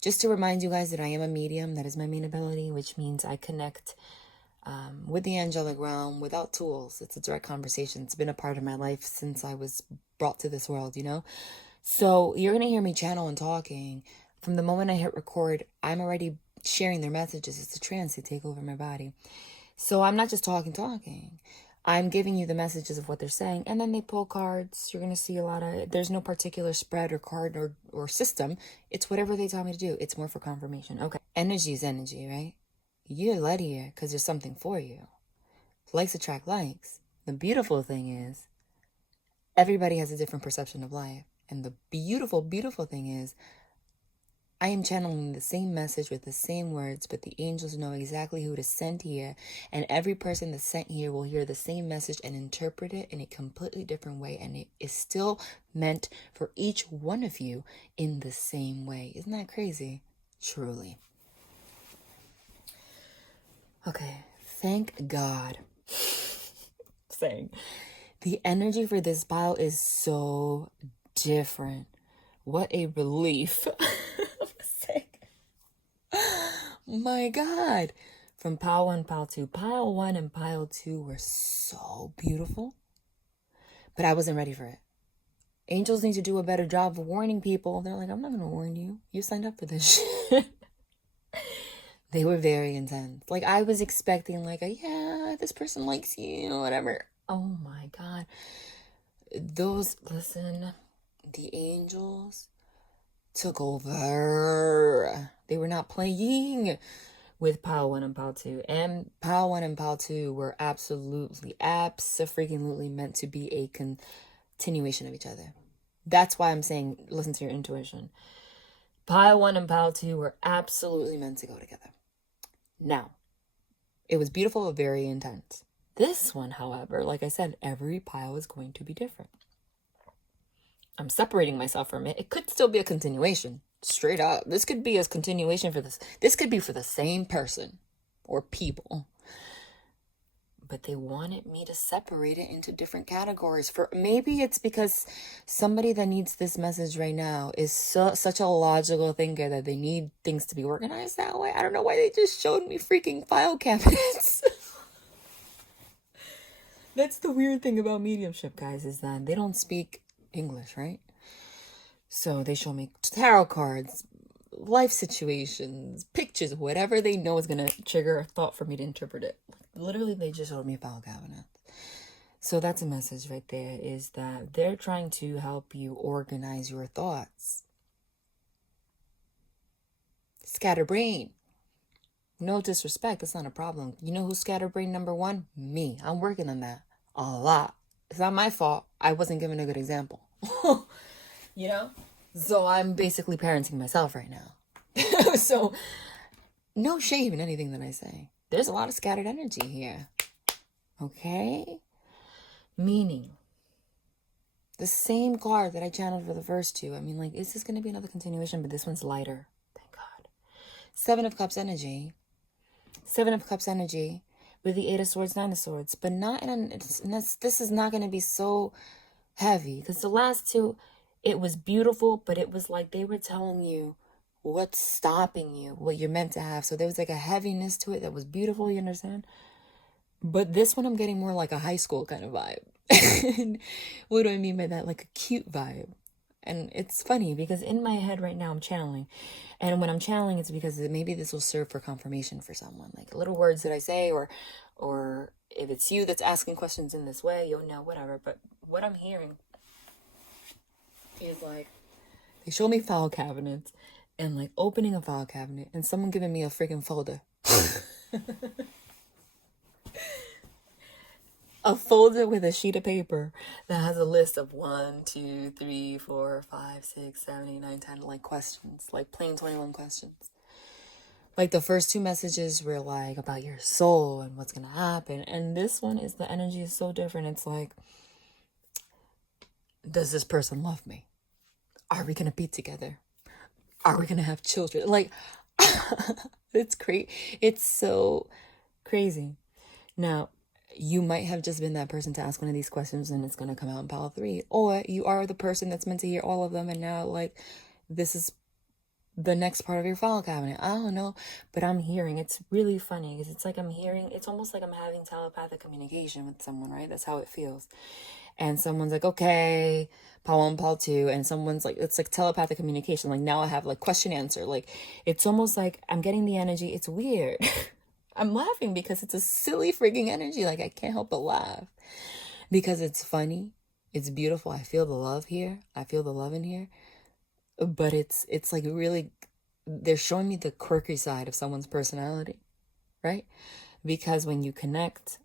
Just to remind you guys that I am a medium. That is my main ability, which means I connect with the angelic realm without tools. It's a direct conversation. It's been a part of my life since I was brought to this world, you know? So you're going to hear me channel and talking. From the moment I hit record, I'm already sharing their messages. It's a trance. They take over my body. So I'm not just talking. I'm giving you the messages of what they're saying. And then they pull cards. You're going to see a lot of, there's no particular spread or card or system. It's whatever they tell me to do. It's more for confirmation. Okay. Energy is energy, right? You're led here because there's something for you. Likes attract likes. The beautiful thing is, everybody has a different perception of life. And the beautiful, beautiful thing is, I am channeling the same message with the same words, but the angels know exactly who to send here. And every person that's sent here will hear the same message and interpret it in a completely different way. And it is still meant for each one of you in the same way. Isn't that crazy? Truly. Okay, thank God. Saying the energy for this pile is so different. What a relief. My God. From pile 1, pile 2. Pile 1 and pile 2 were so beautiful, but I wasn't ready for it. Angels need to do a better job of warning people. They're like, I'm not going to warn you. You signed up for this shit. They were very intense. Like, I was expecting, like, yeah, this person likes you, whatever. Oh, my God. Listen, the angels took over. They were not playing with pile 1 and pile 2. And pile 1 and pile 2 were absolutely meant to be a continuation of each other. That's why I'm saying, listen to your intuition. Pile 1 and pile 2 were absolutely meant to go together. Now, it was beautiful but very intense. This one, however, like I said, every pile is going to be different. I'm separating myself from it. It could still be a continuation, straight up. This could be a continuation for this. This could be for the same person or people. But they wanted me to separate it into different categories. Maybe it's because somebody that needs this message right now is such a logical thinker that they need things to be organized that way. I don't know why they just showed me freaking file cabinets. That's the weird thing about mediumship, guys, is that they don't speak English, right? So they show me tarot cards, life situations, pictures, whatever they know is going to trigger a thought for me to interpret it. Literally, they just showed me a file cabinet. So that's a message right there, is that they're trying to help you organize your thoughts. Scatterbrain. No disrespect, that's not a problem. You know who's scatterbrain number 1? Me. I'm working on that a lot. It's not my fault. I wasn't given a good example. You know? So I'm basically parenting myself right now. So no shame in anything that I say. There's a lot of scattered energy here. Okay? Meaning, the same card that I channeled for the first 2. I mean, like, is this going to be another continuation? But this one's lighter. Thank God. 7 of Cups energy. 7 of Cups energy with the 8 of Swords, 9 of Swords. But not this is not going to be so heavy. Because the last 2, it was beautiful, but it was like they were telling you what's stopping you, what you're meant to have. So there was like a heaviness to it that was beautiful, you understand? But this one I'm getting more like a high school kind of vibe. What do I mean by that? Like a cute vibe. And it's funny because in my head right now I'm channeling. And when I'm channeling, it's because maybe this will serve for confirmation for someone. Like little words that I say, or if it's you that's asking questions in this way, you'll know, whatever. But what I'm hearing is like, they show me file cabinets and like opening a file cabinet and someone giving me a freaking folder. A folder with a sheet of paper that has a list of 1, 2, 3, 4, 5, 6, 7, 8, 9, 10, like questions, like plain 21 questions. Like the first 2 messages were like about your soul and what's going to happen. And this one is, the energy is so different. It's like, does this person love me? Are we going to be together? Are we going to have children? Like, it's crazy. It's so crazy. Now, you might have just been that person to ask one of these questions and it's going to come out in pile 3. Or you are the person that's meant to hear all of them and now, like, this is the next part of your file cabinet. I don't know, but I'm hearing, it's really funny because it's like I'm hearing, it's almost like I'm having telepathic communication with someone, right? That's how it feels. And someone's like, okay, part 1, part 2, and someone's like, it's like telepathic communication. Like now I have like question answer. Like it's almost like I'm getting the energy. It's weird. I'm laughing because it's a silly freaking energy. Like I can't help but laugh because it's funny. It's beautiful. I feel the love here. I feel the love in here. But it's like really, they're showing me the quirky side of someone's personality, right? Because when you connect,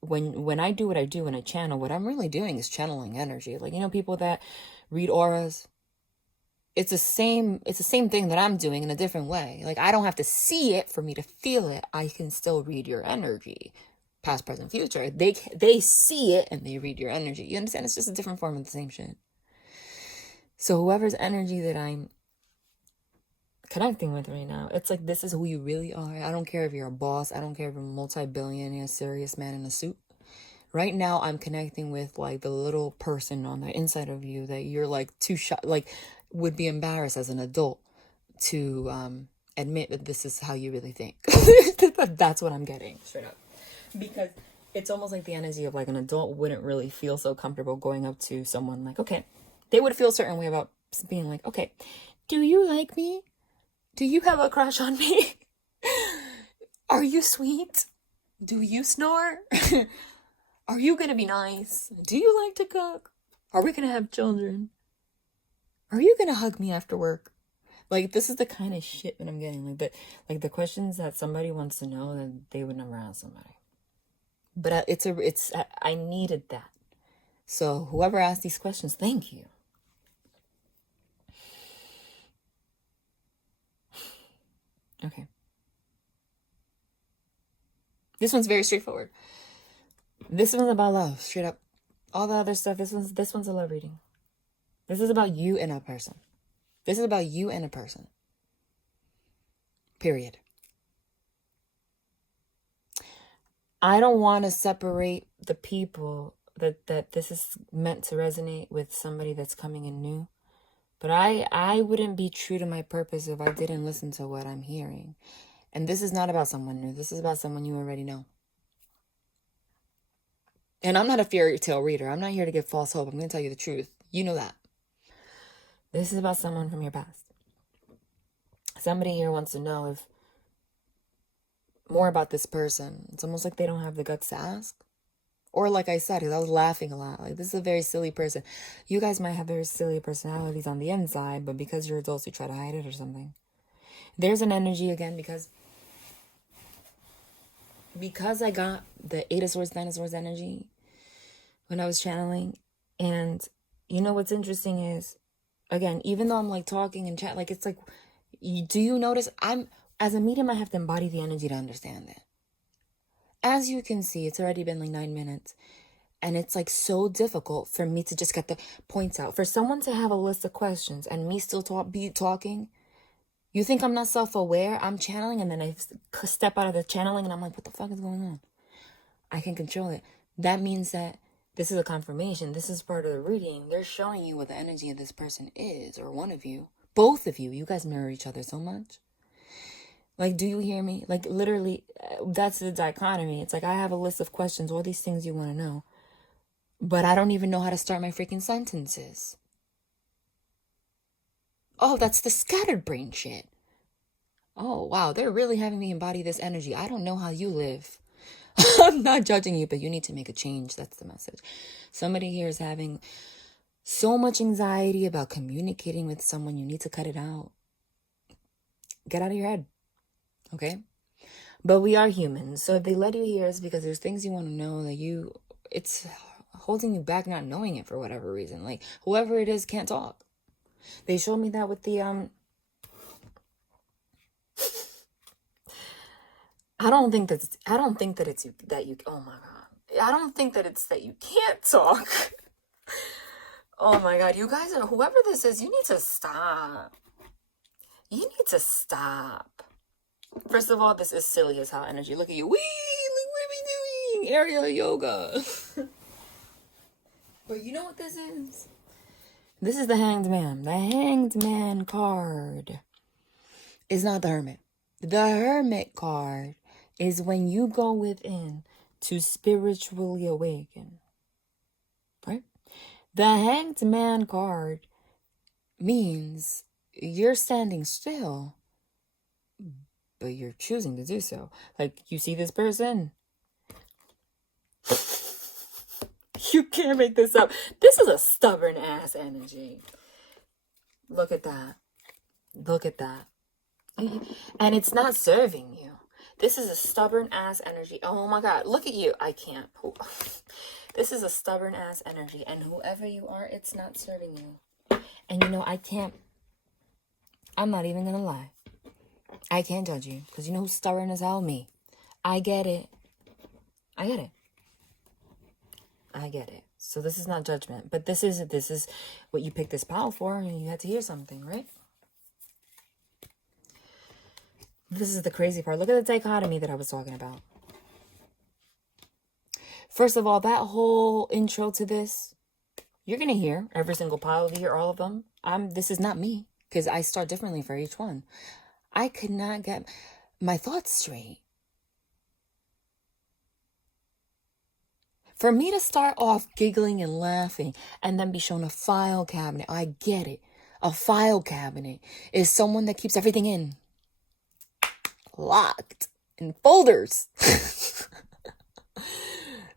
when I do what I do and I channel, what I'm really doing is channeling energy. Like, you know, people that read auras, it's the same thing that I'm doing in a different way. Like, I don't have to see it for me to feel it. I can still read your energy, past, present, future. They see it and they read your energy. You understand? It's just a different form of the same shit. So whoever's energy that I'm connecting with right now, it's like, this is who you really are. I don't care if you're a boss. I don't care if you're a multi-billionaire, serious man in a suit. Right now, I'm connecting with like the little person on the inside of you that you're like too shy, like would be embarrassed as an adult to admit that this is how you really think. That's what I'm getting, straight up. Because it's almost like the energy of like an adult wouldn't really feel so comfortable going up to someone like, okay, they would feel a certain way about being like, okay, do you like me? Do you have a crush on me? Are you sweet? Do you snore? Are you gonna be nice? Do you like to cook? Are we gonna have children? Are you gonna hug me after work? Like, this is the kind of shit that I'm getting. Like the questions that somebody wants to know that they would never ask somebody. But I needed that. So whoever asked these questions, thank you. Okay. This one's very straightforward. This one's about love, straight up. All the other stuff, this one's a love reading. This is about you and a person. This is about you and a person. Period. I don't want to separate the people that this is meant to resonate with somebody that's coming in new. But I wouldn't be true to my purpose if I didn't listen to what I'm hearing. And this is not about someone new. This is about someone you already know. And I'm not a fairy tale reader. I'm not here to give false hope. I'm going to tell you the truth. You know that. This is about someone from your past. Somebody here wants to know if more about this person. It's almost like they don't have the guts to ask. Or like I said, because I was laughing a lot. Like, this is a very silly person. You guys might have very silly personalities on the inside, but because you're adults, you try to hide it or something. There's an energy again because I got the 8 of Swords, 9 of Swords energy when I was channeling. And you know what's interesting is, again, even though I'm like talking and chat, like it's like, do you notice as a medium, I have to embody the energy to understand it. As you can see, it's already been like 9 minutes. And it's like so difficult for me to just get the points out. For someone to have a list of questions and me still be talking, you think I'm not self-aware? I'm channeling and then I step out of the channeling and I'm like, what the fuck is going on? I can control it. That means that this is a confirmation. This is part of the reading. They're showing you what the energy of this person is, or one of you. Both of you. You guys mirror each other so much. Like, do you hear me? Like, literally, that's the dichotomy. It's like, I have a list of questions, all these things you want to know. But I don't even know how to start my freaking sentences. Oh, that's the scattered brain shit. Oh, wow, they're really having me embody this energy. I don't know how you live. I'm not judging you, but you need to make a change. That's the message. Somebody here is having so much anxiety about communicating with someone. You need to cut it out. Get out of your head. Okay? But we are humans. So if they let you here, it's because there's things you want to know that it's holding you back, not knowing it for whatever reason. Like, whoever it is can't talk. They showed me that with the, I don't think that it's that you, oh my God. I don't think that it's that you can't talk. Oh my God. You guys are, whoever this is, you need to stop. You need to stop. First of all, this is silly as hell energy. Look at you. Wee! Look what are we doing? Aerial yoga. But you know what this is? This is the Hanged Man. The Hanged Man card. is not the Hermit. The Hermit card is when you go within to spiritually awaken. Right? The Hanged Man card means you're standing still, but you're choosing to do so. Like, you see this person? You can't make this up. This is a stubborn ass energy. Look at that. Look at that. And it's not serving you. This is a stubborn ass energy. Oh my God. Look at you. I can't. This is a stubborn ass energy. And whoever you are, it's not serving you. And you know, I'm not even going to lie. I can't judge you. Because you know who's stubborn as hell? Me. I get it. I get it. I get it. So this is not judgment. But this is what you picked this pile for. And you had to hear something, right? This is the crazy part. Look at the dichotomy that I was talking about. First of all, that whole intro to this, you're going to hear every single pile. You hear all of them. This is not me, because I start differently for each one. I could not get my thoughts straight. For me to start off giggling and laughing and then be shown a file cabinet, I get it. A file cabinet is someone that keeps everything in. Locked in folders.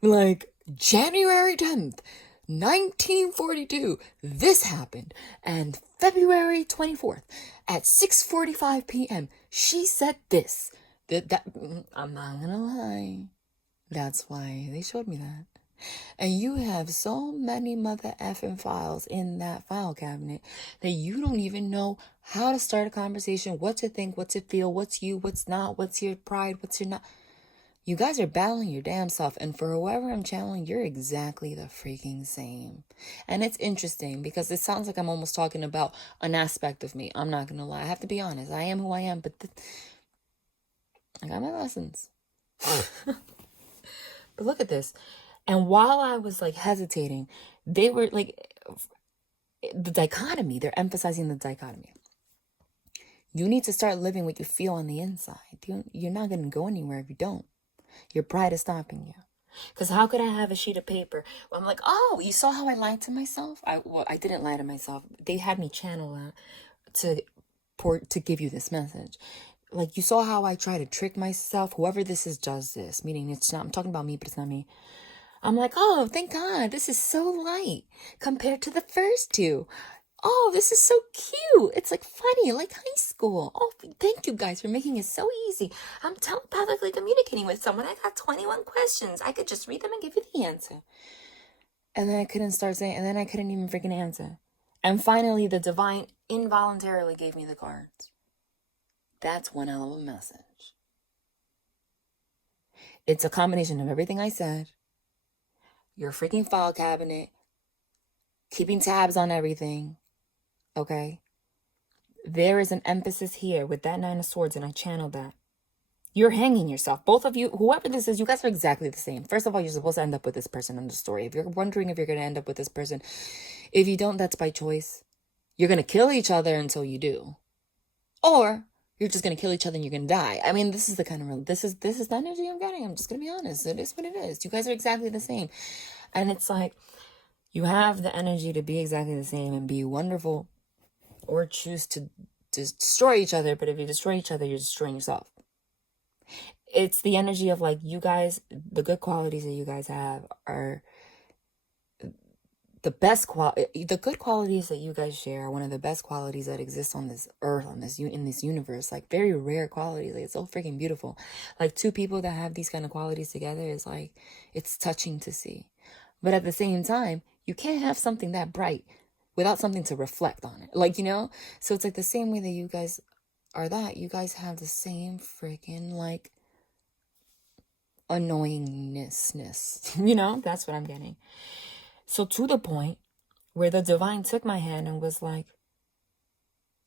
Like, January 10th, 1942, this happened. And February 24th at 6:45 p.m., she said this. That I'm not gonna lie. That's why they showed me that. And you have so many mother effing files in that file cabinet that you don't even know how to start a conversation, what to think, what to feel, what's you, what's not, what's your pride, what's your not. You guys are battling your damn self. And for whoever I'm channeling, you're exactly the freaking same. And it's interesting because it sounds like I'm almost talking about an aspect of me. I'm not going to lie. I have to be honest. I am who I am. But I got my lessons. But look at this. And while I was like hesitating, they were like, the dichotomy, they're emphasizing the dichotomy. You need to start living what you feel on the inside. You're not going to go anywhere if you don't. Your pride is stopping you. Because how could I have a sheet of paper where I'm like, oh, you saw how I lied to myself? I didn't lie to myself. They had me channel that to give you this message. Like, you saw how I try to trick myself. Whoever this is does this. Meaning it's not, I'm talking about me, but it's not me. I'm like, oh, thank God. This is so light compared to the first two. Oh, this is so cute. It's like funny, like high school. Oh, thank you guys for making it so easy. I'm telepathically communicating with someone. I got 21 questions. I could just read them and give you the answer. And then I couldn't even freaking answer. And finally, the divine involuntarily gave me the cards. That's one hell of a message. It's a combination of everything I said. Your freaking file cabinet. Keeping tabs on everything. Okay? There is an emphasis here with that 9 of Swords, and I channeled that. You're hanging yourself. Both of you, whoever this is, you guys are exactly the same. First of all, you're supposed to end up with this person in the story. If you're wondering if you're going to end up with this person, if you don't, that's by choice. You're going to kill each other until you do. Or you're just going to kill each other and you're going to die. I mean, this is the kind of, this is the energy I'm getting. I'm just going to be honest. It is what it is. You guys are exactly the same. And it's like, you have the energy to be exactly the same and be wonderful, or choose to destroy each other. But if you destroy each other, you're destroying yourself. It's the energy of like, you guys, the good qualities that you guys have are the best the good qualities that you guys share are one of the best qualities that exist on this earth, in this universe. Like, very rare qualities. Like, it's so freaking beautiful. Like, two people that have these kind of qualities together is like, it's touching to see. But at the same time, you can't have something that bright without something to reflect on it. Like, you know? So it's like the same way that you guys are that. You guys have the same freaking, like, annoyingness. You know? That's what I'm getting. So to the point where the divine took my hand and was like,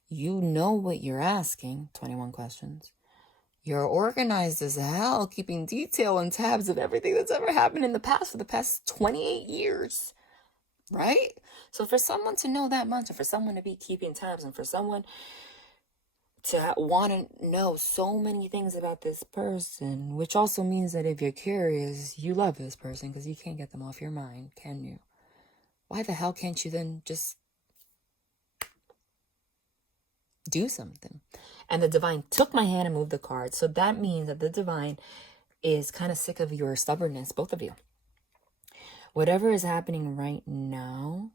you know what you're asking, 21 questions. You're organized as hell, keeping detail and tabs of everything that's ever happened in the past for the past 28 years. Right? So for someone to know that much, and for someone to be keeping tabs, and for someone to want to know so many things about this person, which also means that if you're curious, you love this person because you can't get them off your mind, can you? Why the hell can't you then just do something? And the divine took my hand and moved the card. So that means that the divine is kind of sick of your stubbornness, both of you. Whatever is happening right now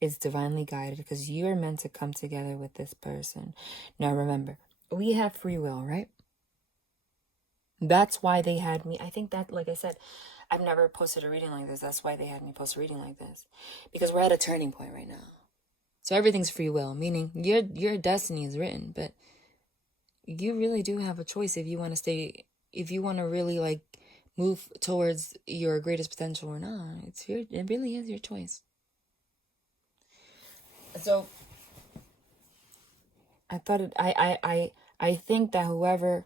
is divinely guided because you are meant to come together with this person. Now remember, we have free will, right? That's why they had me. I think that, like I said, I've never posted a reading like this. That's why they had me post a reading like this. Because we're at a turning point right now. So everything's free will, meaning your destiny is written, but you really do have a choice if you want to stay, if you want to really like move towards your greatest potential or not. It really is your choice. So I think that whoever,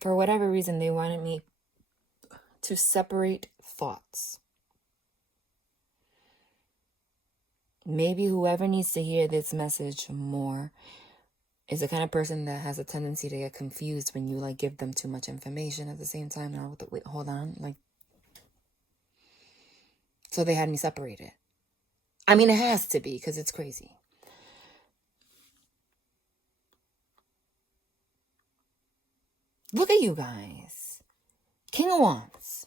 for whatever reason, they wanted me to separate thoughts. Maybe whoever needs to hear this message more is the kind of person that has a tendency to get confused when you like give them too much information at the same time. Now, wait, hold on. Like, so they had me separated. I mean, it has to be because it's crazy. Look at you guys. King of Wands.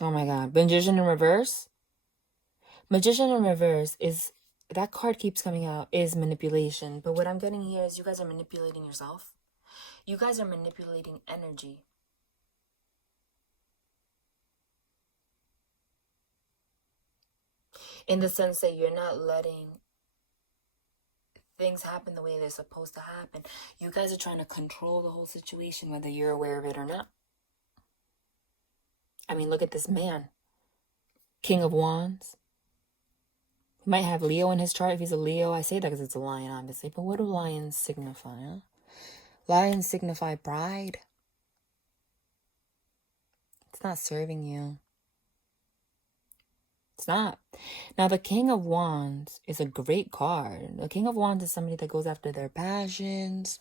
Oh my God. Magician in reverse. Magician in reverse is, that card keeps coming out, is manipulation. But what I'm getting here is you guys are manipulating yourself. You guys are manipulating energy. In the sense that you're not letting things happen the way they're supposed to happen. You guys are trying to control the whole situation, whether you're aware of it or not. I mean, look at this man. King of Wands. He might have Leo in his chart if he's a Leo. I say that because it's a lion, obviously. But what do lions signify? Huh? Lions signify pride. It's not serving you. It's not. Now, the King of Wands is a great card. The King of Wands is somebody that goes after their passions.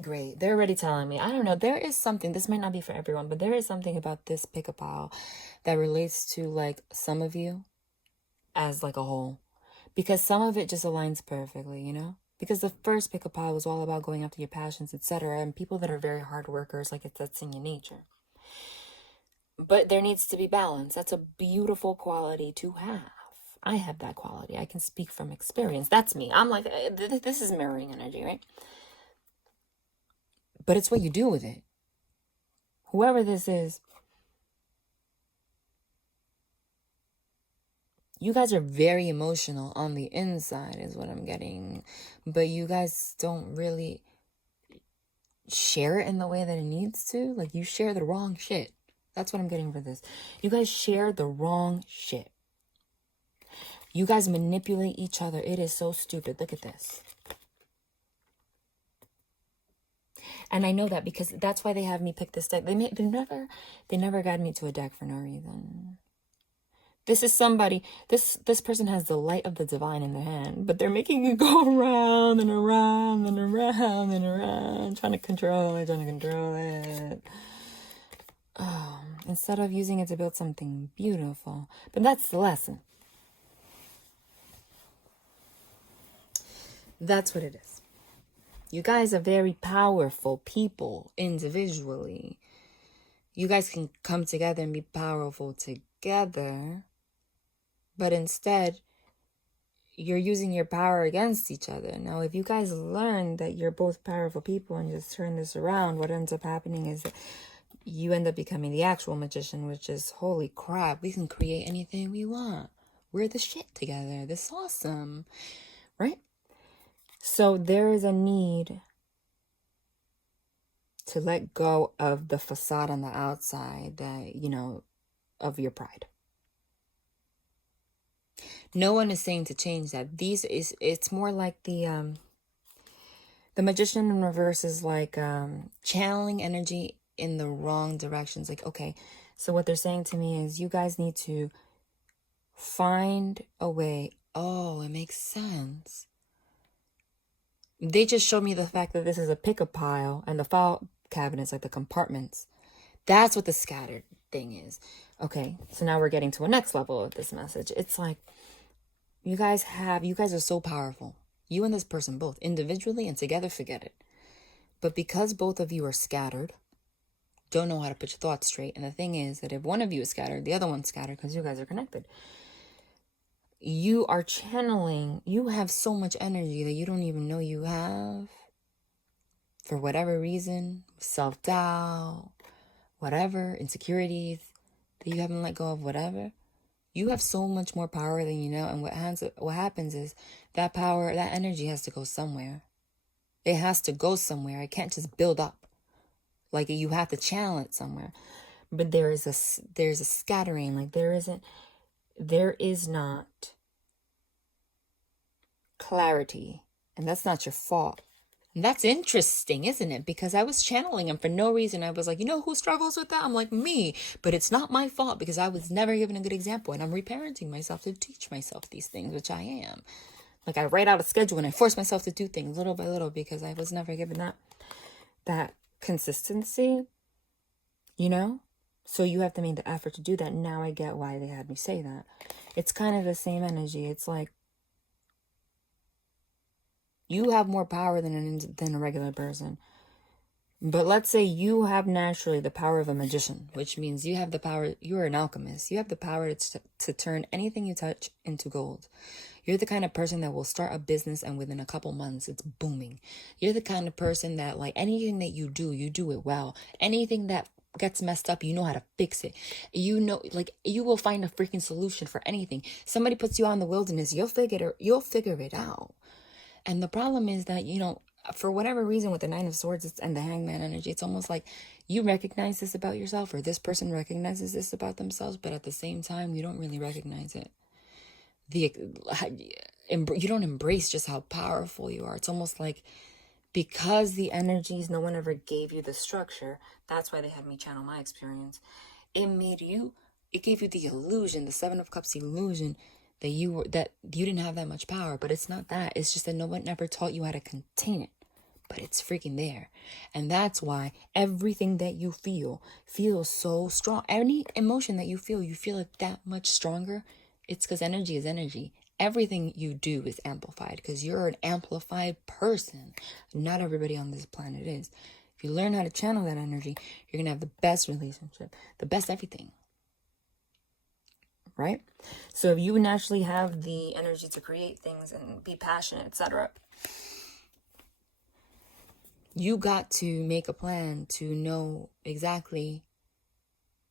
Great. They're already telling me. I don't know. There is something. This might not be for everyone, but there is something about this pick-a-pile that relates to like some of you as like a whole. Because some of it just aligns perfectly, you know? Because the first pick-a-pile was all about going after your passions, etc. And people that are very hard workers, like that's in your nature. But there needs to be balance. That's a beautiful quality to have. I have that quality. I can speak from experience. That's me. I'm like, this is mirroring energy, right? But it's what you do with it. Whoever this is, you guys are very emotional on the inside is what I'm getting. But you guys don't really share it in the way that it needs to. Like, you share the wrong shit. That's what I'm getting for this. You guys share the wrong shit. You guys manipulate each other. It is so stupid. Look at this. And I know that because that's why they have me pick this deck. They never got me to a deck for no reason. This is somebody, this person has the light of the divine in their hand, but they're making you go around and around and around and around, trying to control it. Oh, instead of using it to build something beautiful. But that's the lesson. That's what it is. You guys are very powerful people individually. You guys can come together and be powerful together. But instead, you're using your power against each other. Now, if you guys learn that you're both powerful people and just turn this around, what ends up happening is that you end up becoming the actual magician, which is, holy crap, we can create anything we want. We're the shit together. This is awesome, right? So there is a need to let go of the facade on the outside that, you know, of your pride. No one is saying to change that. It's more like the magician in reverse is like channeling energy in the wrong directions. Like, okay, so what they're saying to me is you guys need to find a way. Oh, it makes sense. They just showed me the fact that this is a pick-up pile and the file cabinets, like the compartments. That's what the scattered thing is. Okay, so now we're getting to a next level of this message. It's like, you guys are so powerful. You and this person both, individually and together, forget it. But because both of you are scattered, don't know how to put your thoughts straight. And the thing is that if one of you is scattered, the other one's scattered because you guys are connected. You are channeling, you have so much energy that you don't even know you have. For whatever reason, self-doubt, whatever, insecurities that you haven't let go of, whatever. You have so much more power than you know. And what happens is that power, that energy has to go somewhere. It has to go somewhere. It can't just build up. Like, you have to channel it somewhere. But there's a scattering. Like, there is not clarity. And that's not your fault. And that's interesting, isn't it? Because I was channeling him for no reason. I was like, you know who struggles with that? I'm like, me. But it's not my fault because I was never given a good example. And I'm reparenting myself to teach myself these things, which I am. Like, I write out a schedule and I force myself to do things little by little because I was never given that consistency, you know? So you have to make the effort to do that. Now I get why they had me say that. It's kind of the same energy. It's like, you have more power than a regular person. But let's say you have naturally the power of a magician, which means you have the power, you're an alchemist. You have the power to turn anything you touch into gold. You're the kind of person that will start a business and within a couple months, it's booming. You're the kind of person that, like, anything that you do it well. Anything that gets messed up, you know how to fix it. You know, like, you will find a freaking solution for anything. Somebody puts you out in the wilderness, you'll figure it out. And the problem is that, you know, for whatever reason with the Nine of Swords and the Hangman energy, it's almost like you recognize this about yourself, or this person recognizes this about themselves, but at the same time, you don't really recognize it. You don't embrace just how powerful you are. It's almost like, because the energies, no one ever gave you the structure, that's why they had me channel my experience. It gave you the illusion, the Seven of Cups illusion, that you didn't have that much power. But it's not that. It's just that no one ever taught you how to contain it. But it's freaking there. And that's why everything that you feel feels so strong. Any emotion that you feel it that much stronger. It's because energy is energy. Everything you do is amplified because you're an amplified person. Not everybody on this planet is. If you learn how to channel that energy, you're going to have the best relationship, the best everything. Right? So if you naturally have the energy to create things and be passionate, etc., you got to make a plan to know exactly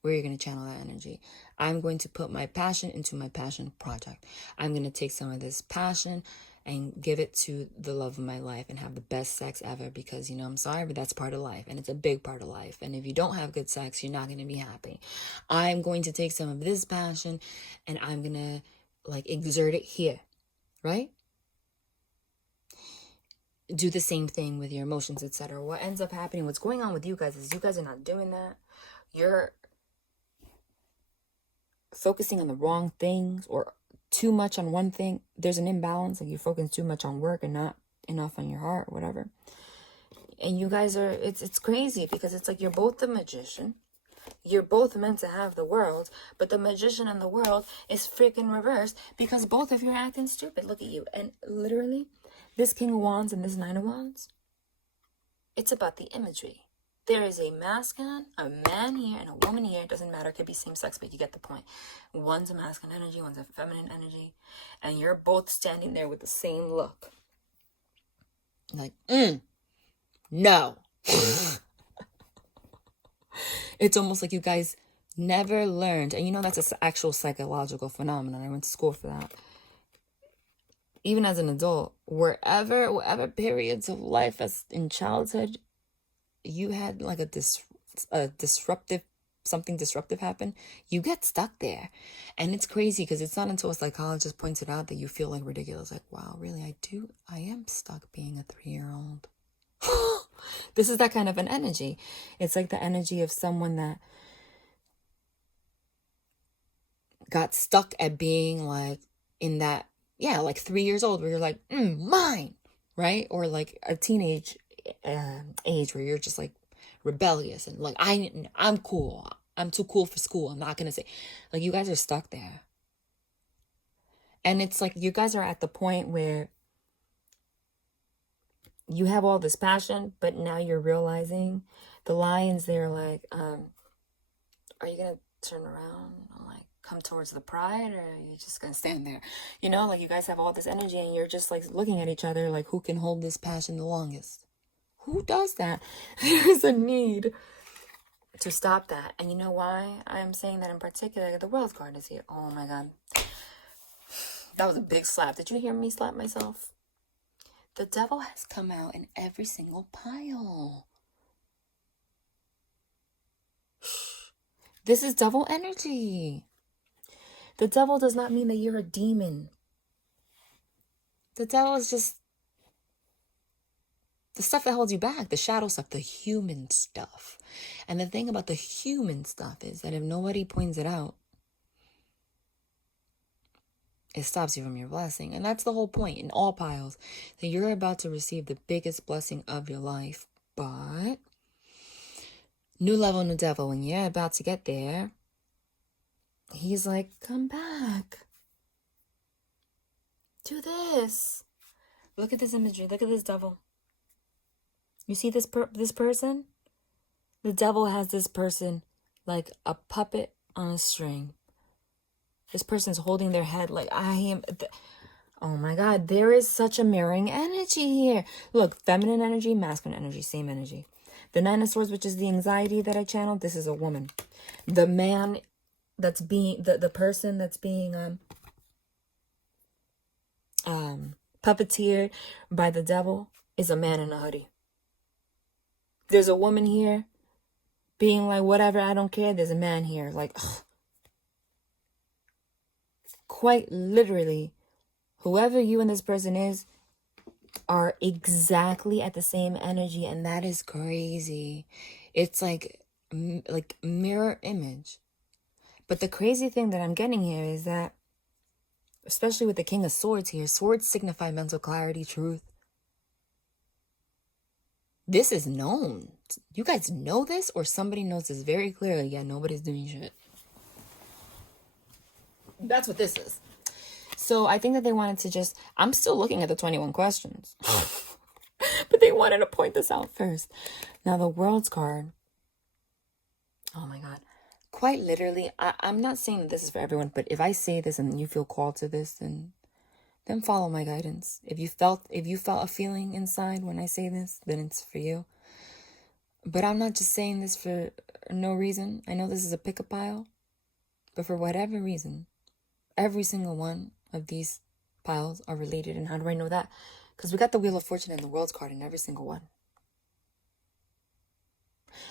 where you're going to channel that energy. I'm going to put my passion into my passion project. I'm going to take some of this passion and give it to the love of my life and have the best sex ever because, you know, I'm sorry, but that's part of life and it's a big part of life. And if you don't have good sex, you're not going to be happy. I'm going to take some of this passion and I'm going to, like, exert it here, right? Do the same thing with your emotions, etc. What ends up happening, what's going on with you guys is you guys are not doing that. You're focusing on the wrong things or too much on one thing. There's an imbalance, like you're focusing too much on work and not enough on your heart or whatever. And you guys are, it's crazy because it's like you're both the magician. You're both meant to have the world, but the magician and the world is freaking reversed because both of you are acting stupid. Look at you. And literally, this King of Wands and this Nine of Wands, it's about the imagery. There is a masculine, a man here, and a woman here. It doesn't matter. It could be same sex, but you get the point. One's a masculine energy, one's a feminine energy. And you're both standing there with the same look. Like, no. It's almost like you guys never learned. And you know, that's an actual psychological phenomenon. I went to school for that. Even as an adult, whatever periods of life as in childhood, you had like something disruptive happen, you get stuck there. And it's crazy because it's not until a psychologist points it out that you feel like ridiculous. Like, wow, really, I am stuck being a 3-year-old. This is that kind of an energy. It's like the energy of someone that got stuck at being like in that, like 3 years old, where you're like, mine, right? Or like a teenage age where you're just like rebellious and like, I'm cool. I'm too cool for school. I'm not going to say, like, you guys are stuck there. And it's like, you guys are at the point where you have all this passion, but now you're realizing the lions, they're like, are you going to turn around and like come towards the pride, or are you just going to stand there? You know, like you guys have all this energy and you're just like looking at each other like, who can hold this passion the longest? Who does that? There's a need to stop that. And you know why I'm saying that in particular? The World card is here. Oh my God. That was a big slap. Did you hear me slap myself? The devil has come out in every single pile. This is devil energy. The devil does not mean that you're a demon. The devil is just the stuff that holds you back, the shadow stuff, the human stuff. And the thing about the human stuff is that if nobody points it out, it stops you from your blessing. And that's the whole point in all piles, that you're about to receive the biggest blessing of your life. But new level, new devil, when you're about to get there, he's like, come back. Do this. Look at this imagery. Look at this devil. You see this person? The devil has this person like a puppet on a string. This person's holding their head like, I am. Oh my God, there is such a mirroring energy here. Look, feminine energy, masculine energy, same energy. The Nine of Swords, which is the anxiety that I channeled, this is a woman. The man that's being, the person that's being puppeteered by the devil is a man in a hoodie. There's a woman here being like, whatever, I don't care. There's a man here like, ugh. Quite literally, whoever you and this person is are exactly at the same energy, and that is crazy. It's like mirror image. But the crazy thing that I'm getting here is that, especially with the King of Swords here, swords signify mental clarity, truth. This is known. You guys know this, or somebody knows this very clearly. Yeah, nobody's doing shit. That's what this is. So I think that they wanted to just, I'm still looking at the 21 questions. But they wanted to point this out first. Now the World's card. Oh my God. Quite literally, I'm not saying that this is for everyone, but if I say this and you feel called to this, then follow my guidance. If you felt a feeling inside when I say this, then it's for you. But I'm not just saying this for no reason. I know this is a pick-up pile, but for whatever reason, every single one of these piles are related. And how do I know that? Because we got the Wheel of Fortune and the World's card in every single one.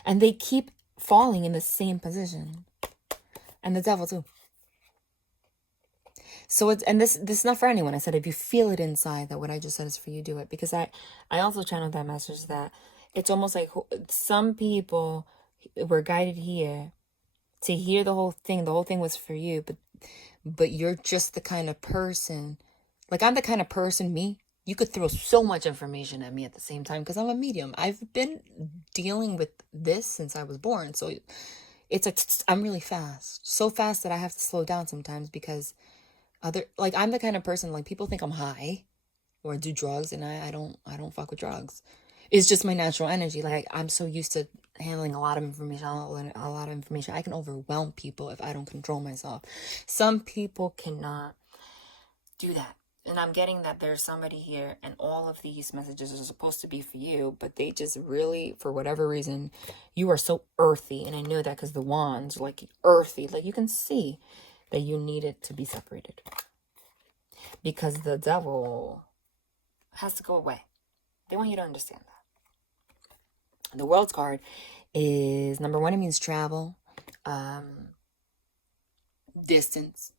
And they keep falling in the same position. And the devil too. So it's, and this is not for anyone. I said, if you feel it inside that what I just said is for you, do it. Because I also channeled that message that it's almost like some people were guided here to hear the whole thing. The whole thing was for you, but you're just the kind of person, like I'm the kind of person, you could throw so much information at me at the same time because I'm a medium. I've been dealing with this since I was born. So it's like, I'm really fast. So fast that I have to slow down sometimes because I'm the kind of person, like people think I'm high or do drugs, and I don't fuck with drugs. It's just my natural energy. Like I'm so used to handling a lot of information, I can overwhelm people if I don't control myself. Some people cannot do that. And I'm getting that there's somebody here and all of these messages are supposed to be for you, but they just really, for whatever reason, you are so earthy. And I know that because the wands, like earthy, like you can see that you need it to be separated. Because the devil has to go away. They want you to understand that. The World's card is, number one, it means travel, distance.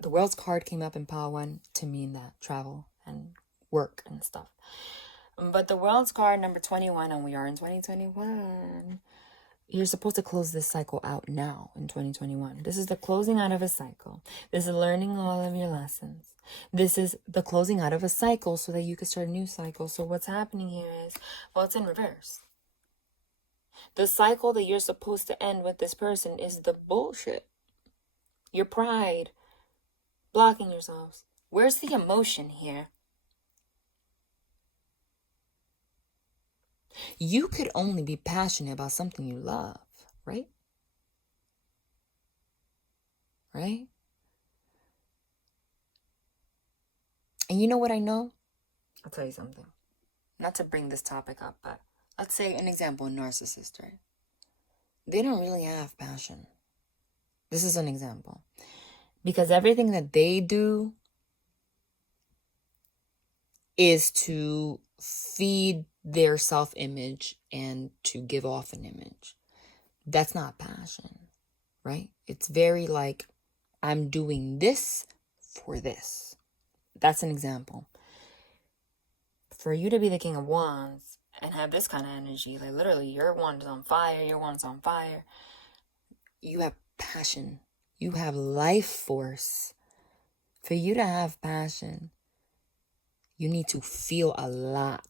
The World's card came up in pile 1 to mean that, travel and work and stuff. But the World's card, number 21, and we are in 2021, you're supposed to close this cycle out now in 2021. This is the closing out of a cycle. This is learning all of your lessons. This is the closing out of a cycle so that you can start a new cycle. So what's happening here is, well, it's in reverse. The cycle that you're supposed to end with this person is the bullshit. Your pride, blocking yourselves. Where's the emotion here? You could only be passionate about something you love, right? Right? And you know what I know? I'll tell you something. Not to bring this topic up, but let's say an example, a narcissist, right? They don't really have passion. This is an example. Because everything that they do is to feed their self-image and to give off an image. That's not passion, right? It's very like, I'm doing this for this. That's an example. For you to be the King of Wands and have this kind of energy, like literally your wand is on fire, your wand's on fire. You have passion. You have life force. For you to have passion, you need to feel a lot.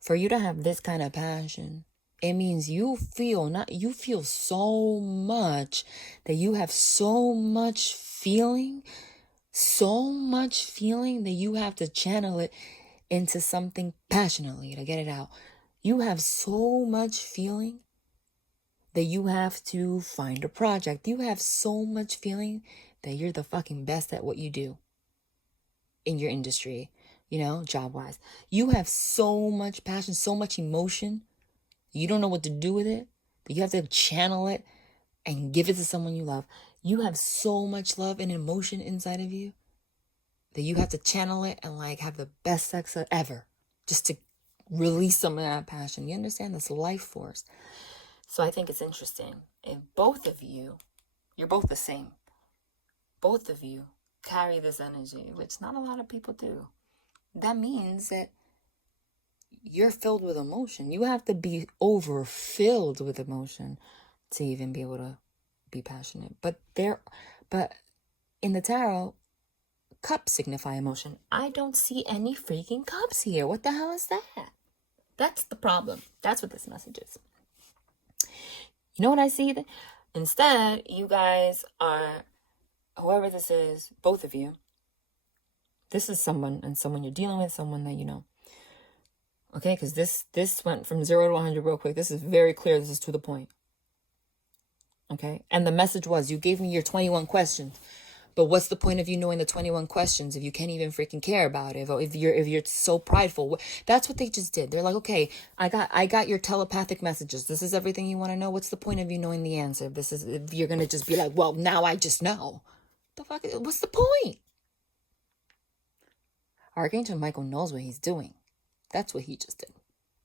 For you to have this kind of passion, it means you feel so much that you have so much feeling that you have to channel it into something passionately to get it out. You have so much feeling that you have to find a project. You have so much feeling that you're the fucking best at what you do in your industry, job-wise. You have so much passion, so much emotion. You don't know what to do with it, but you have to channel it and give it to someone you love. You have so much love and emotion inside of you that you have to channel it and have the best sex ever just to release some of that passion. You understand? This life force. So I think it's interesting. If both of you, you're both the same. Both of you carry this energy, which not a lot of people do. That means that you're filled with emotion. You have to be overfilled with emotion to even be able to be passionate. But in the tarot, cups signify emotion. I don't see any freaking cups here. What the hell is that? That's the problem. That's what this message is. You know what I see? Instead, you guys are, whoever this is, both of you, this is someone you're dealing with, someone that you know. Okay, because this went from 0 to 100 real quick. This is very clear. This is to the point. Okay, and the message was, you gave me your 21 questions. But what's the point of you knowing the 21 questions if you can't even freaking care about it? If you're so prideful? That's what they just did. They're like, okay, I got your telepathic messages. This is everything you want to know. What's the point of you knowing the answer? If you're gonna just be like, well, now I just know. The fuck? What's the point? Archangel Michael knows what he's doing. That's what he just did.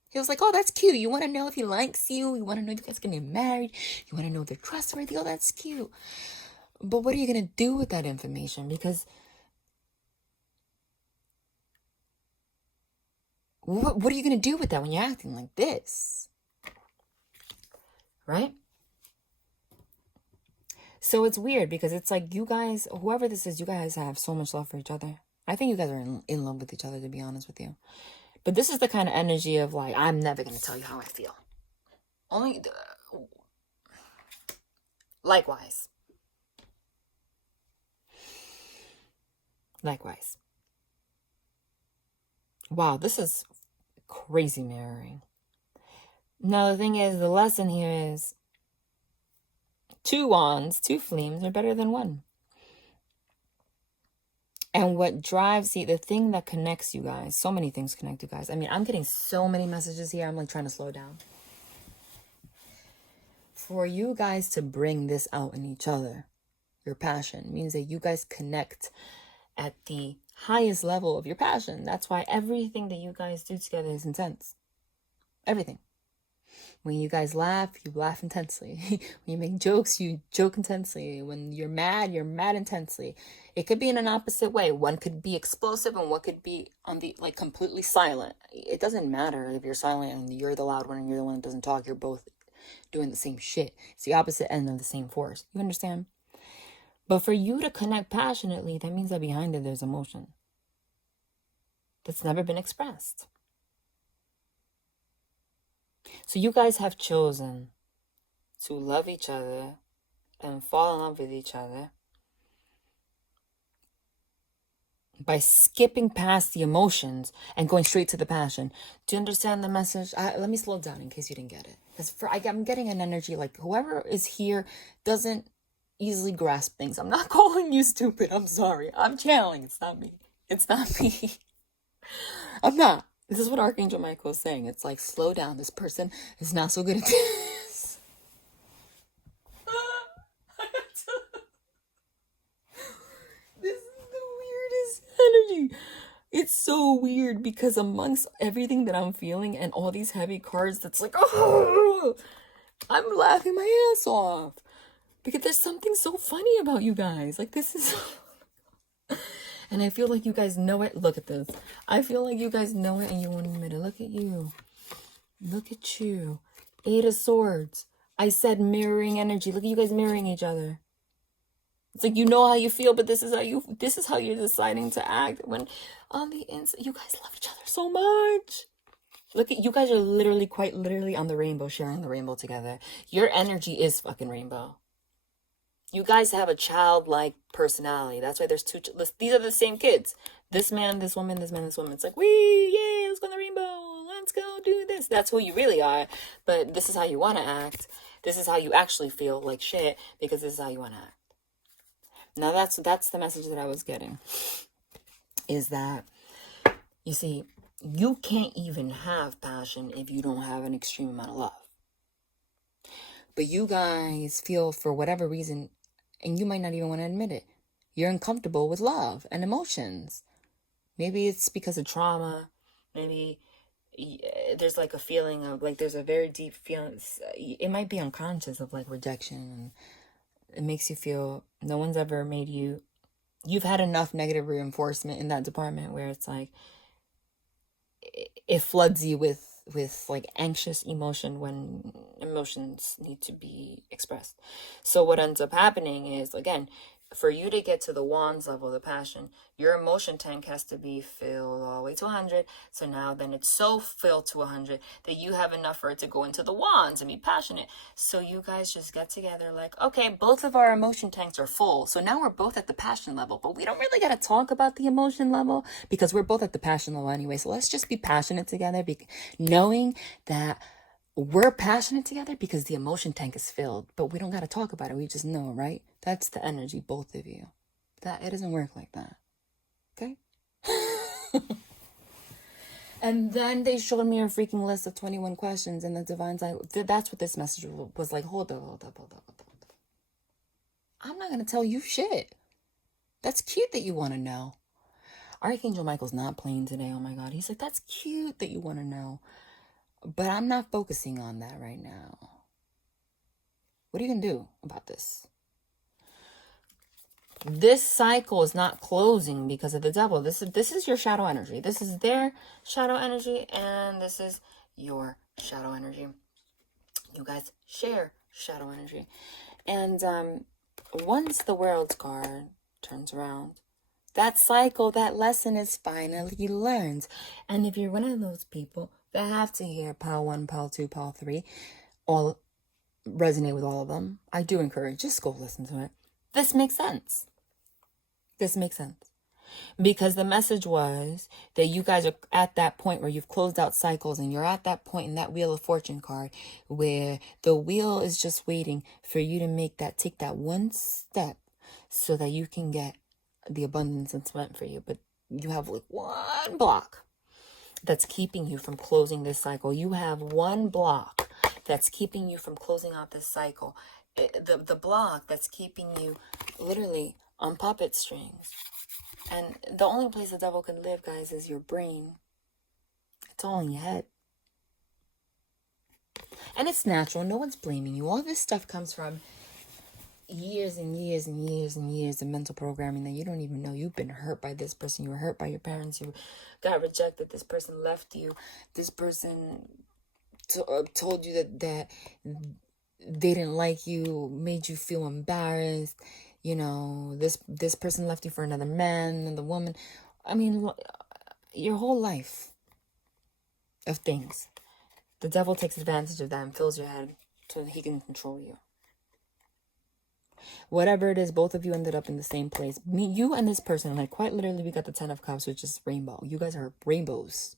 He was like, oh, that's cute. You want to know if he likes you? You want to know if you guys can get married? You want to know if they're trustworthy? Oh, that's cute. But what are you going to do with that information? Because what are you going to do with that when you're acting like this? Right? So it's weird because it's like you guys, whoever this is, you guys have so much love for each other. I think you guys are in love with each other, to be honest with you. But this is the kind of energy of like, I'm never going to tell you how I feel. Likewise. Wow, this is crazy mirroring. Now, the thing is, the lesson here is 2 wands, 2 flames are better than 1. And what drives, the thing that connects you guys, so many things connect you guys. I mean, I'm getting so many messages here. I'm like trying to slow down. For you guys to bring this out in each other, your passion, means that you guys connect at the highest level of your passion. That's why everything that you guys do together is intense. Everything. When you guys laugh, you laugh intensely. When you make jokes, you joke intensely. When you're mad intensely. It could be in an opposite way. One could be explosive and one could be on the completely silent. It doesn't matter if you're silent and you're the loud one and you're the one that doesn't talk. You're both doing the same shit. It's the opposite end of the same force. You understand? But for you to connect passionately, that means that behind it, there's emotion that's never been expressed. So you guys have chosen to love each other and fall in love with each other by skipping past the emotions and going straight to the passion. Do you understand the message? Let me slow down in case you didn't get it. Because I'm getting an energy like whoever is here doesn't easily grasp things. I'm not calling you stupid. I'm sorry. I'm channeling. It's not me. It's not me. I'm not. This is what Archangel Michael is saying. It's like, slow down. This person is not so good at this. This is the weirdest energy. It's so weird because amongst everything that I'm feeling and all these heavy cards, that's like, oh, I'm laughing my ass off. Because there's something so funny about you guys. Like, this is... And I feel like you guys know it. Look at this. I feel like you guys know it and you won't admit it. Look at you. Look at you. 8 of Swords. I said mirroring energy. Look at you guys mirroring each other. It's like you know how you feel, but this is how you're deciding to act. When on the inside, you guys love each other so much. Look at you guys are literally, quite literally on the rainbow, sharing the rainbow together. Your energy is fucking rainbow. You guys have a childlike personality. That's why there's two. These are the same kids. This man, this woman, this man, this woman. It's like, yay, let's go on the rainbow. Let's go do this. That's who you really are. But this is how you want to act. This is how you actually feel like shit because this is how you want to act. Now that's the message that I was getting. Is that, you see, you can't even have passion if you don't have an extreme amount of love. But you guys feel for whatever reason, and you might not even want to admit it, you're uncomfortable with love and emotions. Maybe it's because of trauma. Maybe there's like a feeling of like, there's a very deep feeling. It might be unconscious of like rejection. And it makes you feel no one's ever made you. You've had enough negative reinforcement in that department where it's like, it floods you with like anxious emotion when emotions need to be expressed. So what ends up happening is, again, for you to get to the wands level, the passion, your emotion tank has to be filled all the way to 100. So now then it's so filled to 100 that you have enough for it to go into the wands and be passionate. So you guys just get together like, okay, both of our emotion tanks are full. So now we're both at the passion level, but we don't really got to talk about the emotion level because we're both at the passion level anyway. So let's just be passionate together, knowing that we're passionate together because the emotion tank is filled, but we don't got to talk about it. We just know, right? That's the energy, both of you. That it doesn't work like that. Okay? And then they showed me a freaking list of 21 questions, and the divine side. That's what this message was like. Hold up. I'm not going to tell you shit. That's cute that you want to know. Archangel Michael's not playing today. Oh my God. He's like, that's cute that you want to know. But I'm not focusing on that right now. What are you going to do about this? This cycle is not closing because of the devil. This is your shadow energy. This is their shadow energy, and this is your shadow energy. You guys share shadow energy. And once the World's card turns around, that cycle, that lesson is finally learned. And if you're one of those people that have to hear Pile 1, Pile 2, Pile 3, all resonate with all of them, I do encourage, just go listen to it. This makes sense. This makes sense. Because the message was that you guys are at that point where you've closed out cycles, and you're at that point in that Wheel of Fortune card where the wheel is just waiting for you to take that one step so that you can get the abundance that's meant for you. But you have like one block that's keeping you from closing this cycle. You have one block that's keeping you from closing out this cycle. The block that's keeping you literally on puppet strings. And the only place the devil can live, guys, is your brain. It's all in your head. And it's natural. No one's blaming you. All this stuff comes from years and years and years and years of mental programming that you don't even know. You've been hurt by this person. You were hurt by your parents. You got rejected. This person left you. This person told you that they didn't like you, made you feel embarrassed. You know, this person left you for another man, and the woman. I mean, your whole life of things. The devil takes advantage of that and fills your head so that he can control you. Whatever it is, both of you ended up in the same place. Me, you and this person, like quite literally, we got the 10 of Cups, which is rainbow. You guys are rainbows.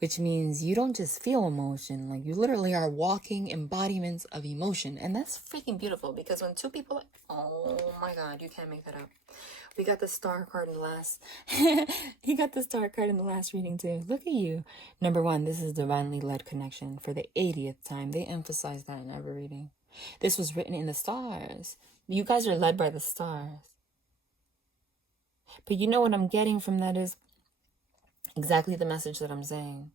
Which means you don't just feel emotion, like you literally are walking embodiments of emotion. And that's freaking beautiful, because when two people, oh my God, you can't make that up. We got the star card in the last, he got the star card in the last reading too. Look at you. Number one, this is divinely led connection for the 80th time. They emphasize that in every reading. This was written in the stars. You guys are led by the stars. But you know what I'm getting from that is exactly the message that I'm saying.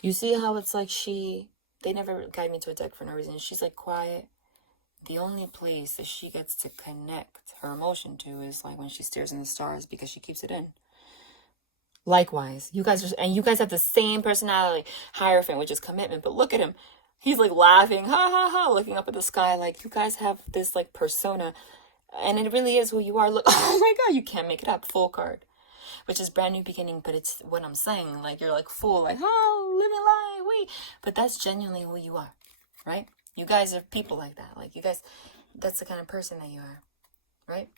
You see how it's like they never guide me to a deck for no reason. She's like quiet. The only place that she gets to connect her emotion to is like when she stares in the stars, because she keeps it in. Likewise, you guys have the same personality, Hierophant, which is commitment. But look at him. He's like laughing, ha ha ha, looking up at the sky. Like, you guys have this like persona, and it really is who you are. Look, oh my God, you can't make it up. Full card. Which is brand new beginning, but it's what I'm saying. Like, you're like full, like, oh, living life, we. But that's genuinely who you are, right? You guys are people like that. Like, you guys, that's the kind of person that you are, right?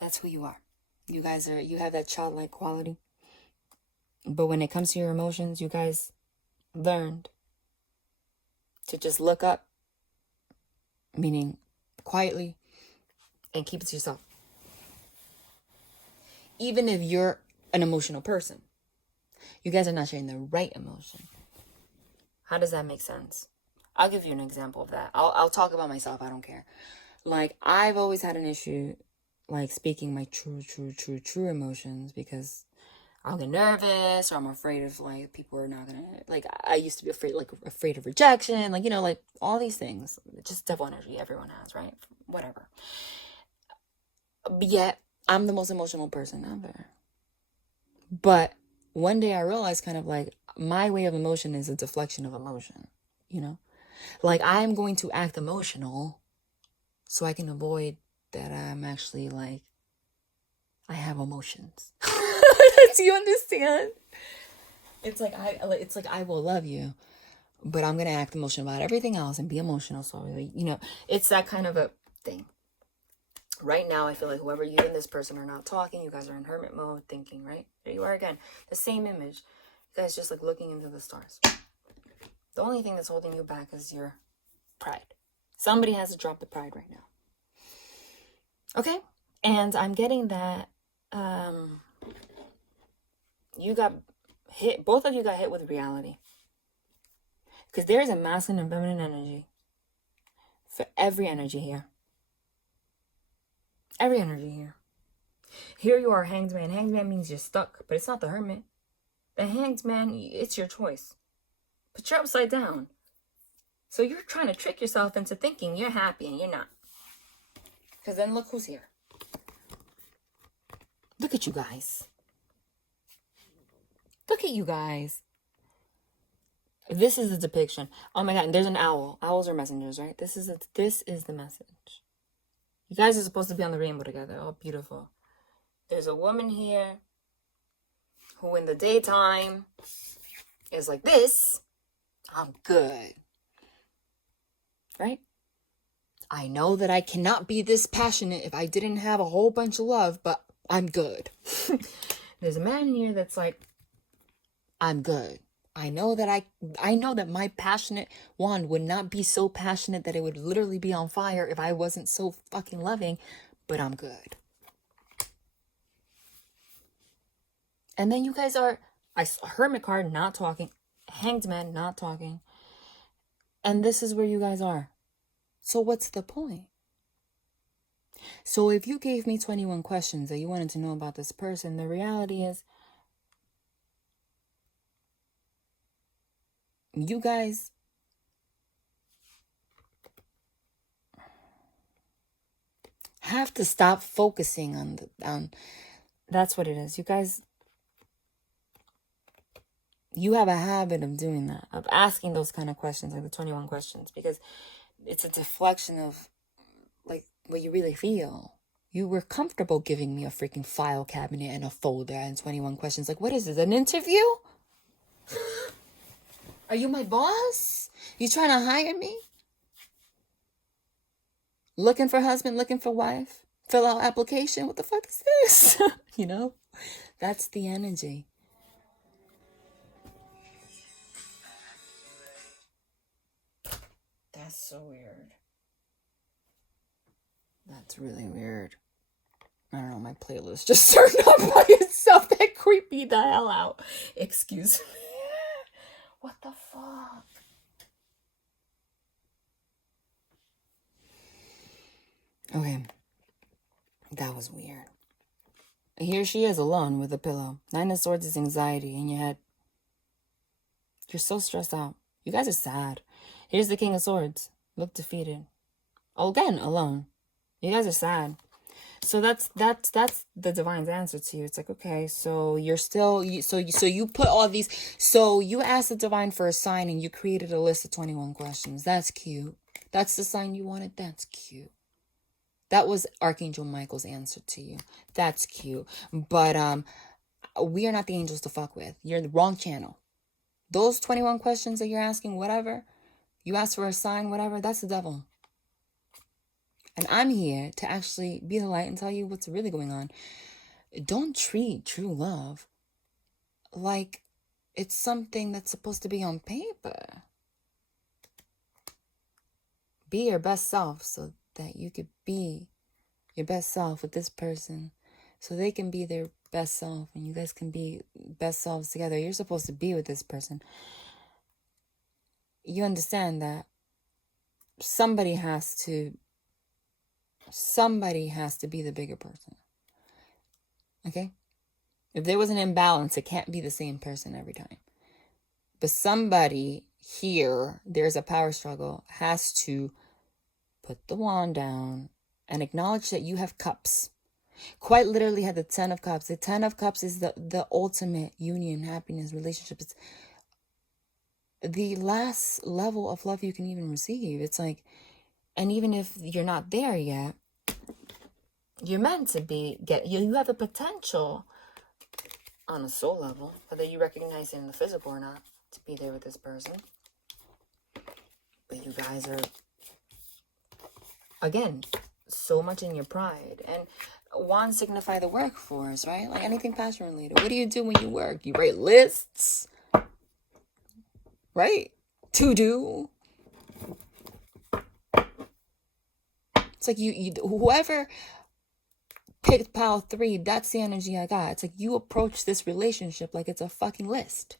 That's who you are. You guys you have that childlike quality. But when it comes to your emotions, you guys learned to just look up, meaning quietly, and keep it to yourself. Even if you're an emotional person, you guys are not sharing the right emotion. How does that make sense? I'll give you an example of that. I'll talk about myself. I don't care. Like, I've always had an issue, like, speaking my true emotions, because I'll get nervous, or I'm afraid of, like, people are not gonna, like, I used to be afraid of rejection, like, you know, like, all these things. Just devil energy everyone has, right? Whatever. But yet, I'm the most emotional person ever. But one day I realized kind of like my way of emotion is a deflection of emotion, you know? Like, I'm going to act emotional so I can avoid that I'm actually like, I have emotions. Do you understand? It's like I will love you, but I'm going to act emotional about everything else and be emotional. So, really, you know, it's that kind of a thing. Right now, I feel like whoever you and this person are not talking, you guys are in hermit mode, thinking, right? There you are again. The same image. You guys just like looking into the stars. The only thing that's holding you back is your pride. Somebody has to drop the pride right now. Okay? And I'm getting that you got hit, both of you got hit with reality. Because there is a masculine and feminine energy for every energy here. Every energy here. Here you are, Hanged Man. Hanged Man means you're stuck, but it's not the Hermit. The Hanged Man, it's your choice. But you're upside down. So you're trying to trick yourself into thinking you're happy and you're not. Because then look who's here. Look at you guys. Look at you guys. This is the depiction. Oh my God, and there's an owl. Owls are messengers, right? This is the message. You guys are supposed to be on the rainbow together. Oh, beautiful. There's a woman here who in the daytime is like this. I'm good. Right? I know that I cannot be this passionate if I didn't have a whole bunch of love, but I'm good. There's a man here that's like, I'm good. I know that my passionate wand would not be so passionate that it would literally be on fire if I wasn't so fucking loving, but I'm good. And then you guys are, Hermit card, not talking. Hanged Man, not talking. And this is where you guys are. So what's the point? So if you gave me 21 questions that you wanted to know about this person, the reality is, you guys have to stop focusing on that's what it is. You guys you have a habit of doing that, of asking those kind of questions, like the 21 questions, because it's a deflection of like what you really feel. You were comfortable giving me a freaking file cabinet and a folder and 21 questions. Like, what is this, an interview? Are you my boss? You trying to hire me? Looking for husband, looking for wife? Fill out application? What the fuck is this? You know? That's the energy. That's so weird. That's really weird. I don't know, my playlist just turned up by itself. That creeped me the hell out. Excuse me. What the fuck? Okay. That was weird. Here she is alone with a pillow. 9 of Swords is anxiety in your head. You're so stressed out. You guys are sad. Here's the King of Swords. Look defeated. Oh, again, alone. You guys are sad. So that's the divine's answer to you. It's like, okay, so you're still, so you put all these, so you asked the divine for a sign and you created a list of 21 questions. That's cute. That's the sign you wanted. That's cute. That was Archangel Michael's answer to you. That's cute. But we are not the angels to fuck with. You're the wrong channel. Those 21 questions that you're asking, whatever, you ask for a sign, whatever, that's the devil. And I'm here to actually be the light and tell you what's really going on. Don't treat true love like it's something that's supposed to be on paper. Be your best self so that you could be your best self with this person, so they can be their best self and you guys can be best selves together. You're supposed to be with this person. You understand that somebody has to be the bigger person. Okay? If there was an imbalance, it can't be the same person every time. But somebody here, there's a power struggle, has to put the wand down and acknowledge that you have cups. Quite literally had the 10 of cups. The 10 of cups is the ultimate union, happiness, relationship. It's the last level of love you can even receive. It's like, and even if you're not there yet, you're meant to be, you have the potential on a soul level, whether you recognize it in the physical or not, to be there with this person. But you guys are, again, so much in your pride. And wands signify the workforce, right? Like anything passion related. What do you do when you work? You write lists, right? To do. It's like you whoever picked pile 3, that's the energy I got. It's like you approach this relationship like it's a fucking list.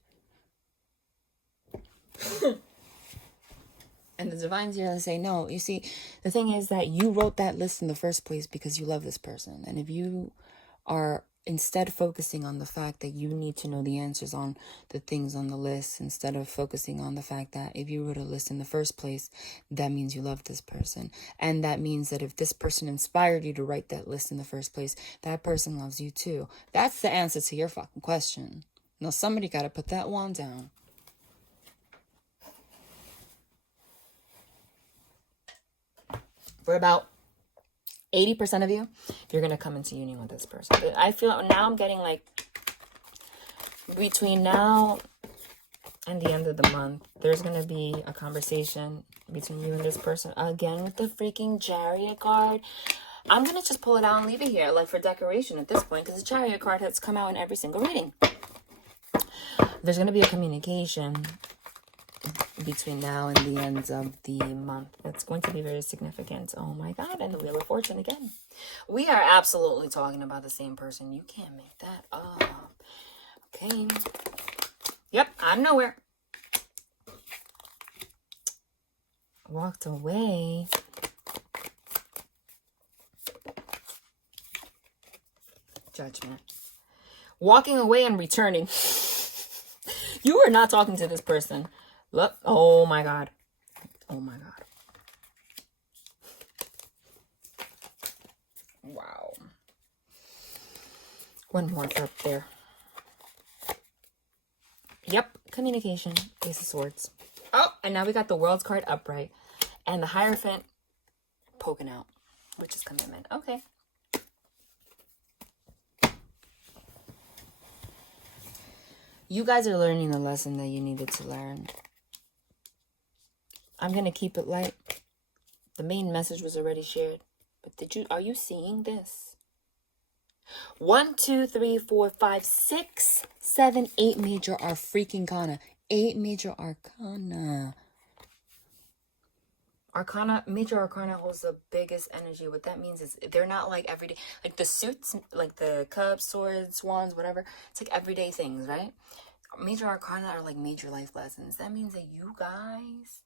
And the divine's here to say, no, you see, the thing is that you wrote that list in the first place because you love this person. And if you are instead focusing on the fact that you need to know the answers on the things on the list, instead of focusing on the fact that if you wrote a list in the first place, that means you love this person. And that means that if this person inspired you to write that list in the first place, that person loves you too. That's the answer to your fucking question. Now somebody got to put that wand down. For about 80% of you, you're going to come into union with this person. I feel now I'm getting like between now and the end of the month, there's going to be a conversation between you and this person. Again, with the freaking Chariot card. I'm going to just pull it out and leave it here, like for decoration at this point, because the Chariot card has come out in every single reading. There's going to be a communication between now and the end of the month. It's going to be very significant. Oh my God. And the Wheel of Fortune again. We are absolutely talking about the same person. You can't make that up. Okay. Yep. I'm nowhere. Walked away. Judgment. Walking away and returning. You are not talking to this person. Look, oh my God. Oh my God. Wow. One more up there. Yep, communication, Ace of Swords. Oh, and now we got the World's card upright. And the Hierophant poking out, which is commitment. Okay. You guys are learning the lesson that you needed to learn. I'm going to keep it light. The main message was already shared. But are you seeing this? 1, 2, 3, 4, 5, 6, 7, 8 major are freaking arcana. 8 major arcana. Major arcana holds the biggest energy. What that means is they're not like everyday, like the suits, like the cups, swords, wands, whatever. It's like everyday things, right? Major arcana are like major life lessons. That means that you guys,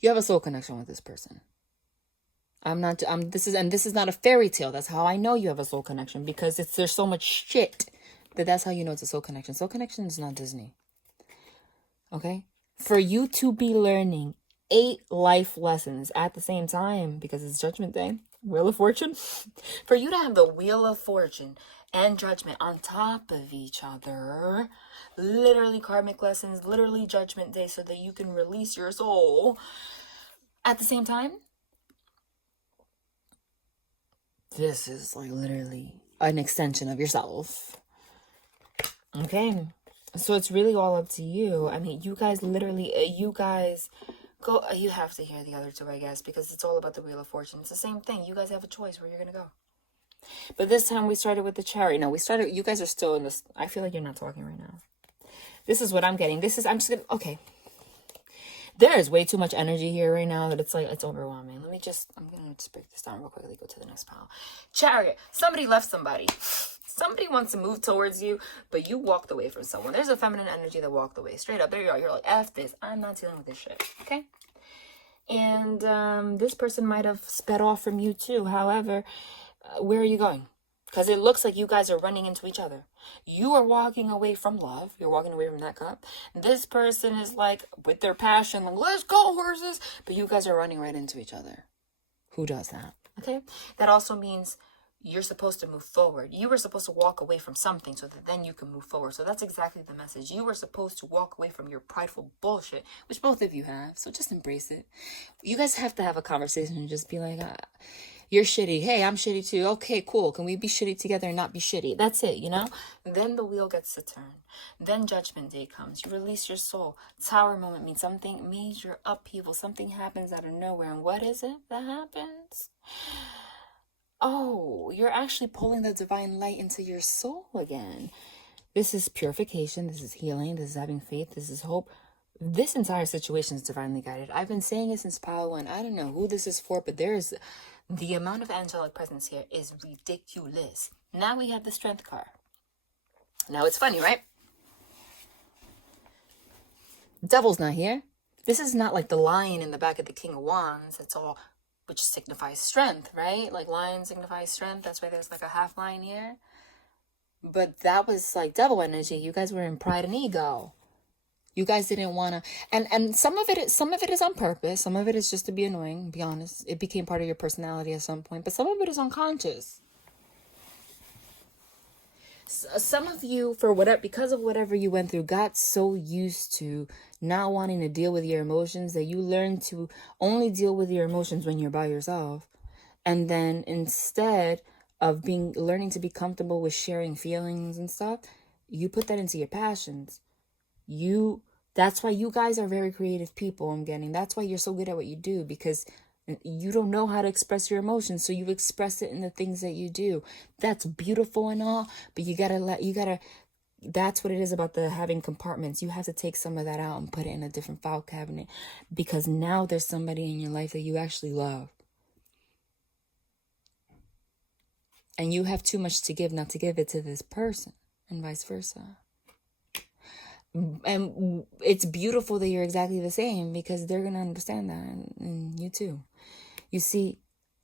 you have a soul connection with this person. This is not a fairy tale. That's how I know you have a soul connection, because there's so much shit that's how you know it's a soul connection. Soul connection is not Disney. Okay? For you to be learning 8 life lessons at the same time, because it's Judgment Day, Wheel of Fortune, for you to have the Wheel of Fortune and Judgment on top of each other, literally karmic lessons, literally Judgment Day, so that you can release your soul at the same time. This is like literally an extension of yourself. Okay. So it's really all up to you. I mean, you guys literally, you have to hear the other two, I guess, because it's all about the Wheel of Fortune. It's the same thing. You guys have a choice where you're going to go. But this time we started with the Chariot. No, you guys are still in this. I feel like you're not talking right now. This is what I'm getting. Okay. There is way too much energy here right now that it's overwhelming. I'm going to just break this down real quickly, go to the next pile. Chariot. Somebody left somebody. Somebody wants to move towards you, but you walked away from someone. There's a feminine energy that walked away. Straight up. There you are. You're like, F this. I'm not dealing with this shit. Okay? And this person might have sped off from you too. However, where are you going? Because it looks like you guys are running into each other. You are walking away from love. You're walking away from that cup. This person is like, with their passion, like, let's go, horses. But you guys are running right into each other. Who does that? Okay? That also means you're supposed to move forward. You were supposed to walk away from something so that then you can move forward. So that's exactly the message. You were supposed to walk away from your prideful bullshit, which both of you have. So just embrace it. You guys have to have a conversation and just be like, you're shitty. Hey, I'm shitty too. Okay, cool. Can we be shitty together and not be shitty? That's it, you know? Then the wheel gets to turn. Then Judgment Day comes. You release your soul. Tower moment means something major upheaval. Something happens out of nowhere. And what is it that happens? Oh, you're actually pulling the divine light into your soul again. This is purification. This is healing. This is having faith. This is hope. This entire situation is divinely guided. I've been saying it since pile 1. I don't know who this is for, but the amount of angelic presence here is ridiculous. Now we have the Strength card. Now it's funny, right? Devil's not here. This is not like the lion in the back of the King of Wands. It's all, which signifies strength, right? Like lion signifies strength. That's why there's like a half lion here. But that was like devil energy. You guys were in pride and ego. You guys didn't want to, and some of it is on purpose. Some of it is just to be annoying, be honest. It became part of your personality at some point, but some of it is unconscious. Some of you, because of whatever you went through, got so used to not wanting to deal with your emotions that you learned to only deal with your emotions when you're by yourself. And then instead of learning to be comfortable with sharing feelings and stuff, you put that into your passions. That's why you guys are very creative people, I'm getting. That's why you're so good at what you do, because you don't know how to express your emotions, so you express it in the things that you do. That's beautiful and all, but that's what it is about having compartments. You have to take some of that out and put it in a different file cabinet, because now there's somebody in your life that you actually love. And you have too much to give not to give it to this person, and vice versa. And it's beautiful that you're exactly the same, because they're going to understand that, and you too. You see,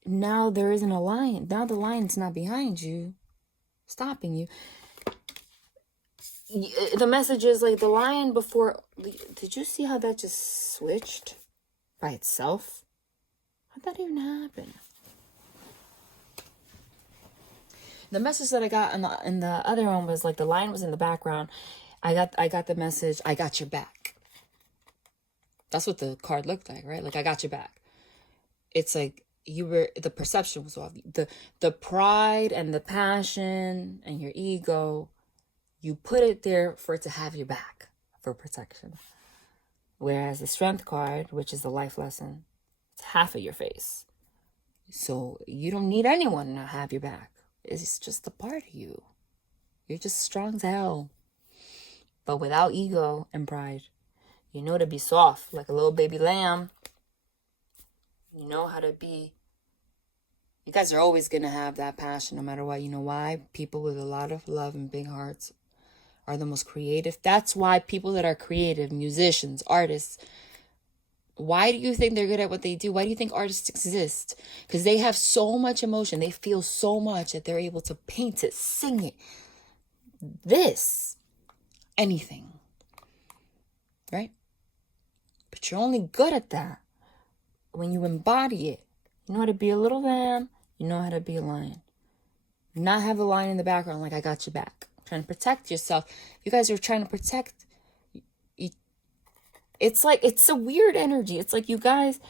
now there isn't a lion. Now the lion's not behind you, stopping you. The message is like the lion before. Did you see how that just switched by itself? How'd that even happen? The message that I got in the other one was like the line was in the background. I got the message, I got your back. That's what the card looked like, right? Like, I got your back. It's like the perception was off. The pride and the passion and your ego, you put it there for it to have your back, for protection. Whereas the strength card, which is the life lesson, it's half of your face. So you don't need anyone to have your back. It's just a part of you. You're just strong as hell. But without ego and pride. You know to be soft, like a little baby lamb. You know how to be. You guys are always going to have that passion no matter what. You know why? People with a lot of love and big hearts are the most creative. That's why people that are creative, musicians, artists, why do you think they're good at what they do? Why do you think artists exist? Because they have so much emotion. They feel so much that they're able to paint it, sing it, anything. Right? But you're only good at that when you embody it. You know how to be a little lamb. You know how to be a lion. Not have a lion in the background like, I got your back. Trying to protect yourself. You guys are trying to protect. It's like, it's a weird energy. It's like you guys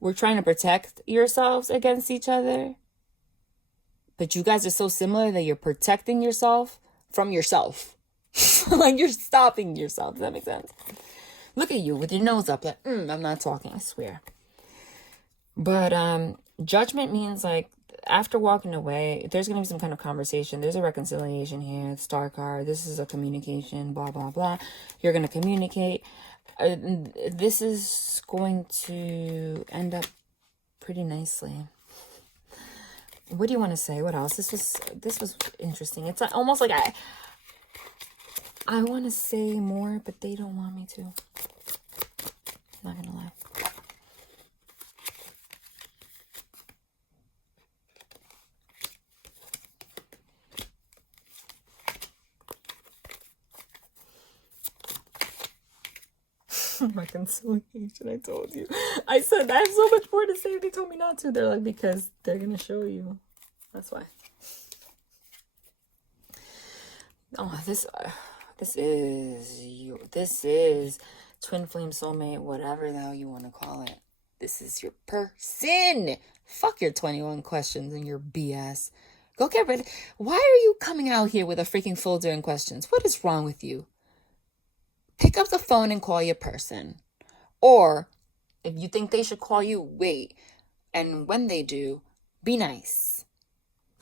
were trying to protect yourselves against each other. But you guys are so similar that you're protecting yourself from yourself. Like, you're stopping yourself. Does that make sense? Look at you with your nose up like, I'm not talking, I swear. But judgment means like after walking away, there's going to be some kind of conversation. There's a reconciliation here. The star card. This is a communication, blah, blah, blah. You're going to communicate. This is going to end up pretty nicely. What do you want to say? What else? This was interesting. It's almost like I want to say more, but they don't want me to. Not gonna lie. Reconciliation, I told you. I said I have so much more to say. They told me not to. They're like, because they're gonna show you. That's why. Oh, this is you. This is twin flame soulmate, whatever the hell you want to call it. This is your person. Fuck your 21 questions and your BS. Go get rid. Why are you coming out here with a freaking folder and questions? What is wrong with you? Pick up the phone and call your person. Or if you think they should call you, wait. And when they do, be nice.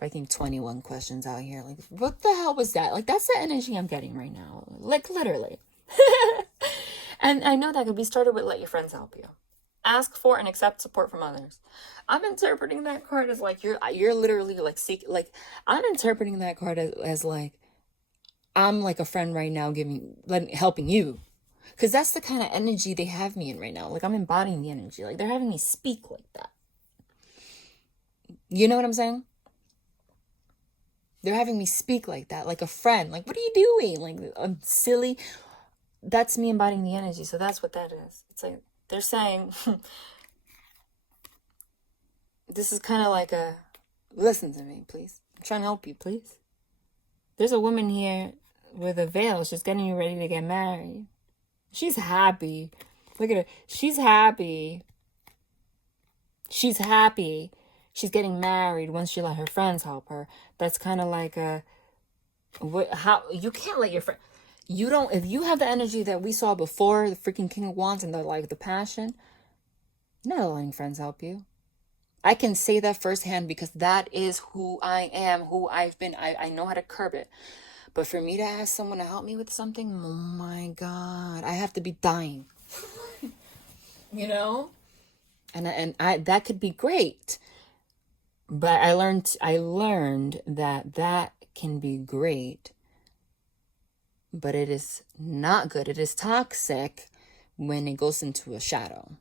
Freaking 21 questions out here. Like, what the hell was that? Like, that's the energy I'm getting right now. Like, literally. And I know that could be started with let your friends help you. Ask for and accept support from others. I'm interpreting that card as like, you're literally like, I'm interpreting that card as like, I'm like a friend right now helping you. Because that's the kind of energy they have me in right now. Like, I'm embodying the energy. Like, they're having me speak like that. You know what I'm saying? They're having me speak like that, like a friend. Like, what are you doing? Like, I'm silly. That's me embodying the energy. So that's what that is. It's like, they're saying, this is kind of like listen to me, please. I'm trying to help you, please. There's a woman here with a veil. She's getting you ready to get married. She's happy. Look at her. She's happy. She's happy. She's getting married once she let her friends help her. That's kind of like how you can't let your friend. You don't. If you have the energy that we saw before, the freaking King of Wands and the passion, you're not letting friends help you. I can say that firsthand because that is who I am, who I've been. I know how to curb it. But for me to ask someone to help me with something, oh my God, I have to be dying. You know? And I that could be great. But I learned that can be great. But it is not good. It is toxic when it goes into a shadow.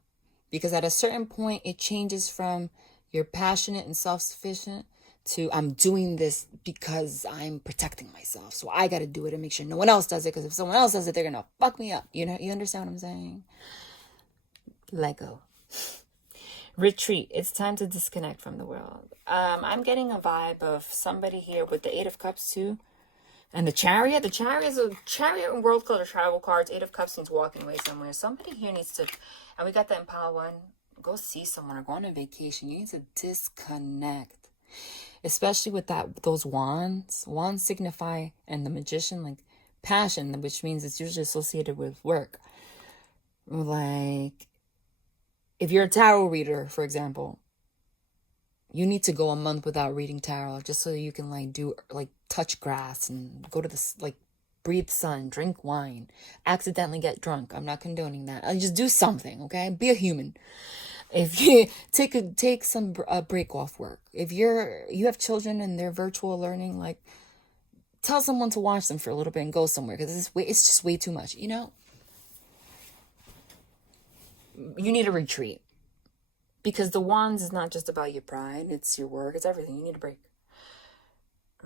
Because at a certain point, it changes from you're passionate and self-sufficient to I'm doing this because I'm protecting myself. So I got to do it and make sure no one else does it. Because if someone else does it, they're going to fuck me up. You know, you understand what I'm saying? Let go. Retreat. It's time to disconnect from the world. I'm getting a vibe of somebody here with the Eight of Cups too. And the Chariot. The Chariot is a Chariot and World Color travel cards. Eight of Cups means walking away somewhere. Somebody here needs to, and we got the Empower one. Go see someone or go on a vacation. You need to disconnect. Especially with those wands. Wands signify, and the Magician, like passion, which means it's usually associated with work. Like, if you're a tarot reader, for example, you need to go a month without reading tarot just so you can touch grass and go to breathe sun, drink wine, accidentally get drunk. I'm not condoning that. Just do something, okay? Be a human. If you take some break off work. If you have children and they're virtual learning, tell someone to watch them for a little bit and go somewhere, because it's just way too much, You need a retreat. Because the wands is not just about your pride, it's your work, it's everything. You need a break.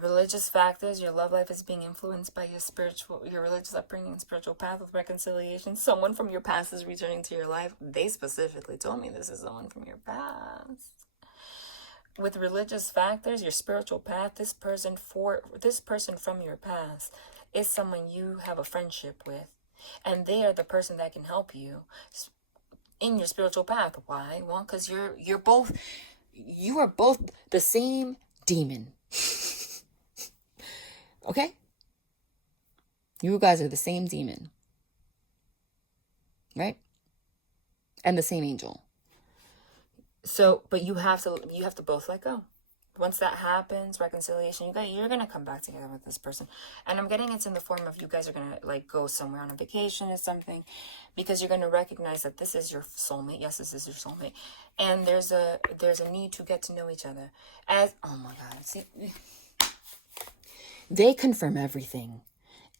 Religious factors, your love life is being influenced by your religious upbringing and spiritual path with reconciliation. Someone from your past is returning to your life. They specifically told me this is someone from your past. With religious factors, your spiritual path, this person from your past is someone you have a friendship with. And they are the person that can help you in your spiritual path. Why? Well, because you are both the same demon. Okay? You guys are the same demon. Right? And the same angel. So, but you have to both let go. Once that happens, reconciliation, you're going to come back together with this person. And I'm getting it's in the form of you guys are going to go somewhere on a vacation or something, because you're going to recognize that this is your soulmate. Yes, this is your soulmate. And there's a need to get to know each other. Oh my God. See, they confirm everything.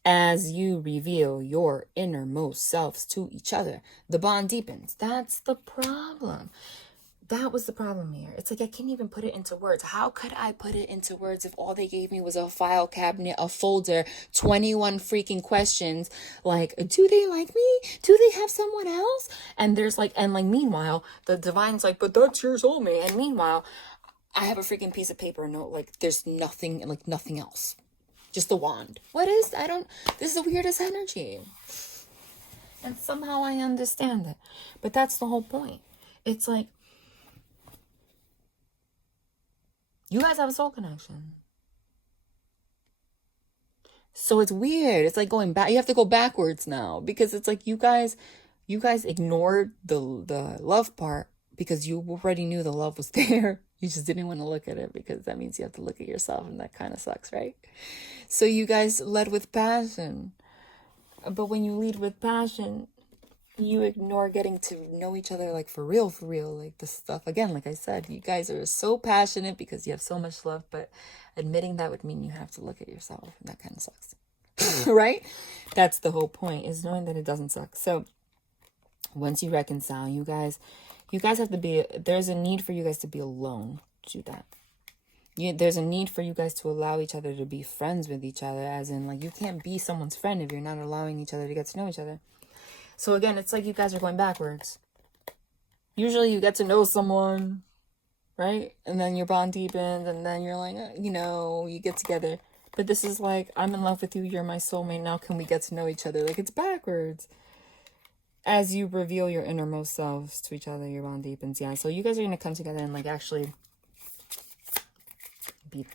As you reveal your innermost selves to each other, the bond deepens. That's the problem. That was the problem here. It's like I can't even put it into words. How could I put it into words if all they gave me was a file cabinet, a folder, 21 freaking questions? Do they like me? Do they have someone else? And there's meanwhile, the divine's but that's your soulmate. And meanwhile, I have a freaking piece of paper and note, there's nothing, nothing else. Just the wand. This is the weirdest energy. And somehow I understand it. But that's the whole point. It's you guys have a soul connection. So it's weird. It's going back. You have to go backwards now, because it's you guys ignored the love part because you already knew the love was there. You just didn't want to look at it, because that means you have to look at yourself, and that kind of sucks, right? So you guys led with passion. But when you lead with passion, you ignore getting to know each other for real, this stuff. Again, like I said, you guys are so passionate because you have so much love, but admitting that would mean you have to look at yourself, and that kind of sucks. Right? That's the whole point, is knowing that it doesn't suck. So once you reconcile, you guys have to there's a need for you guys to be alone to do that. There's a need for you guys to allow each other to be friends with each other, as in you can't be someone's friend if you're not allowing each other to get to know each other. So again, it's you guys are going backwards. Usually you get to know someone, right? And then your bond deepens, and then you're you get together. But this is I'm in love with you, you're my soulmate, now can we get to know each other? It's backwards. As you reveal your innermost selves to each other, your bond deepens. Yeah, so you guys are going to come together and actually be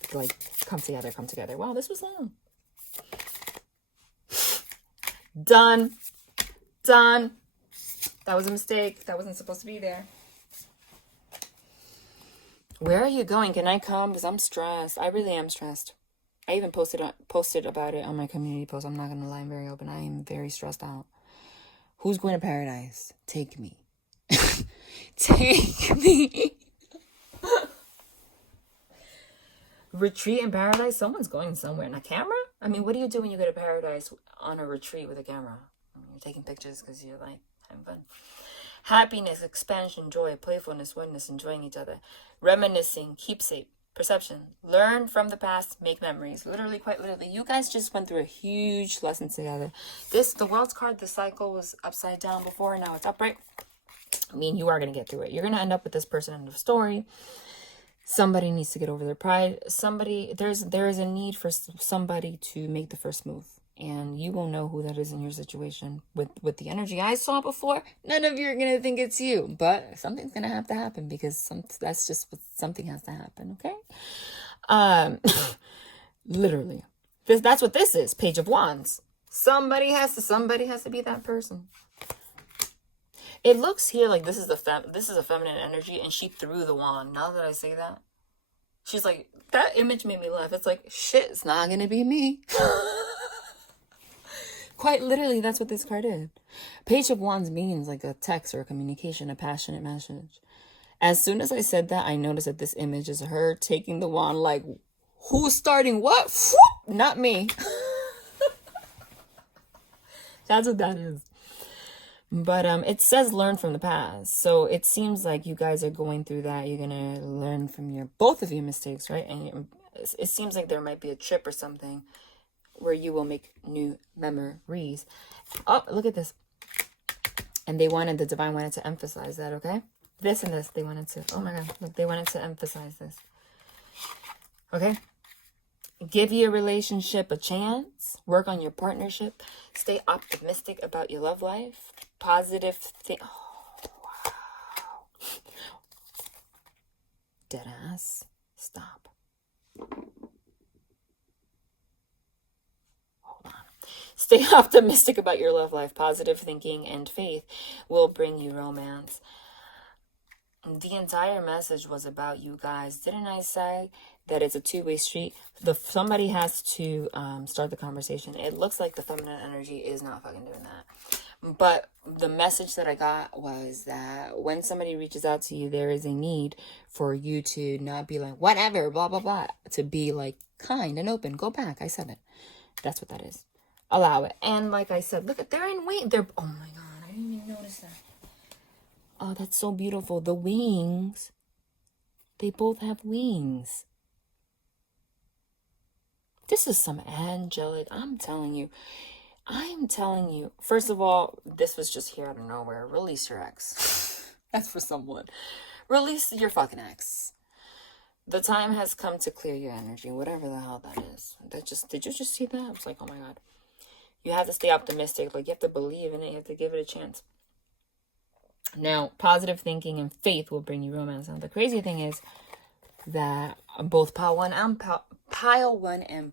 come together. Wow, this was long. Done. That was a mistake. That wasn't supposed to be there. Where are you going? Can I come? Because I'm stressed. I really am stressed. I even posted about it on my community post. I'm not going to lie, I'm very open. I am very stressed out. Who's going to paradise? Take me. Take me. Retreat in paradise? Someone's going somewhere. And a camera? I mean, what do you do when you go to paradise on a retreat with a camera? You're taking pictures because you're having fun. Happiness, expansion, joy, playfulness, oneness, enjoying each other. Reminiscing, keepsake, perception. Learn from the past, make memories. Literally, quite literally. You guys just went through a huge lesson together. The world's card, the cycle was upside down before, now it's upright. I mean, you are going to get through it. You're going to end up with this person in the story. Somebody needs to get over their pride. There is a need for somebody to make the first move. And you will know who that is in your situation. With the energy I saw before, none of you are going to think it's you. But something's going to have to happen, because that's just what something has to happen, okay? Literally. That's what this is. Page of Wands. Somebody has to be that person. It looks here like this is a feminine energy, and she threw the wand. Now that I say that, she's like, that image made me laugh. It's like, shit, it's not gonna be me. Quite literally, that's what this card is. Page of Wands means like a text or a communication, a passionate message. As soon as I said that, I noticed that this image is her taking the wand, like, who's starting what? Not me. That's what that is. But it says learn from the past. So it seems like you guys are going through that. You're going to learn from both of your mistakes, right? And it seems like there might be a trip or something where you will make new memories. Oh, look at this. And the divine wanted to emphasize that, okay? This and this, they wanted to, oh my God, look, they wanted to emphasize this. Okay? Give your relationship a chance. Work on your partnership. Stay optimistic about your love life. Positive thing. Oh, wow. Deadass. Stop. Hold on. Stay optimistic about your love life. Positive thinking and faith will bring you romance. The entire message was about you guys. Didn't I say that it's a two-way street? Somebody has to start the conversation. It looks like the feminine energy is not fucking doing that. But the message that I got was that when somebody reaches out to you, there is a need for you to not be like, whatever, blah, blah, blah. To be like kind and open. Go back. I said it. That's what that is. Allow it. And like I said, look at, they're in wait. Oh my God. I didn't even notice that. Oh, that's so beautiful. The wings. They both have wings. This is some angelic. I'm telling you. First of all, this was just here out of nowhere. Release your ex. That's for someone. Release your fucking ex. The time has come to clear your energy. Whatever the hell that is. Did you just see that? I was like, oh my God. You have to stay optimistic. Like, you have to believe in it. You have to give it a chance. Now, positive thinking and faith will bring you romance. Now, the crazy thing is that both pile 1 and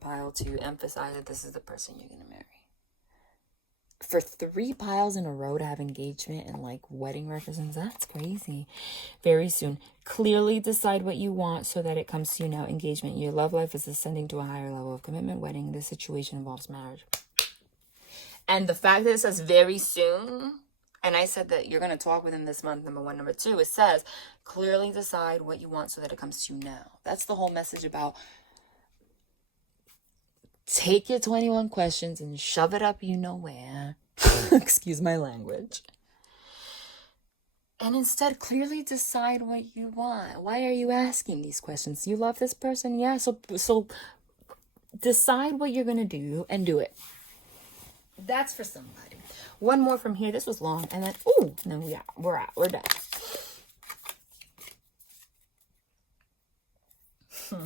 pile 2 emphasize that this is the person you're going to marry. For 3 piles in a row to have engagement and like wedding references, that's crazy. Very soon. Clearly decide what you want so that it comes to you now. Engagement. Your love life is ascending to a higher level of commitment. Wedding. This situation involves marriage. And the fact that it says very soon, and I said that you're going to talk with him this month, number 1. Number 2, it says clearly decide what you want so that it comes to you now. That's the whole message about take your 21 questions and shove it up you know where. Excuse my language. And instead, clearly decide what you want. Why are you asking these questions? You love this person? Yeah, so decide what you're going to do and do it. That's for somebody. One more from here. This was long. And then, we're out. We're done. I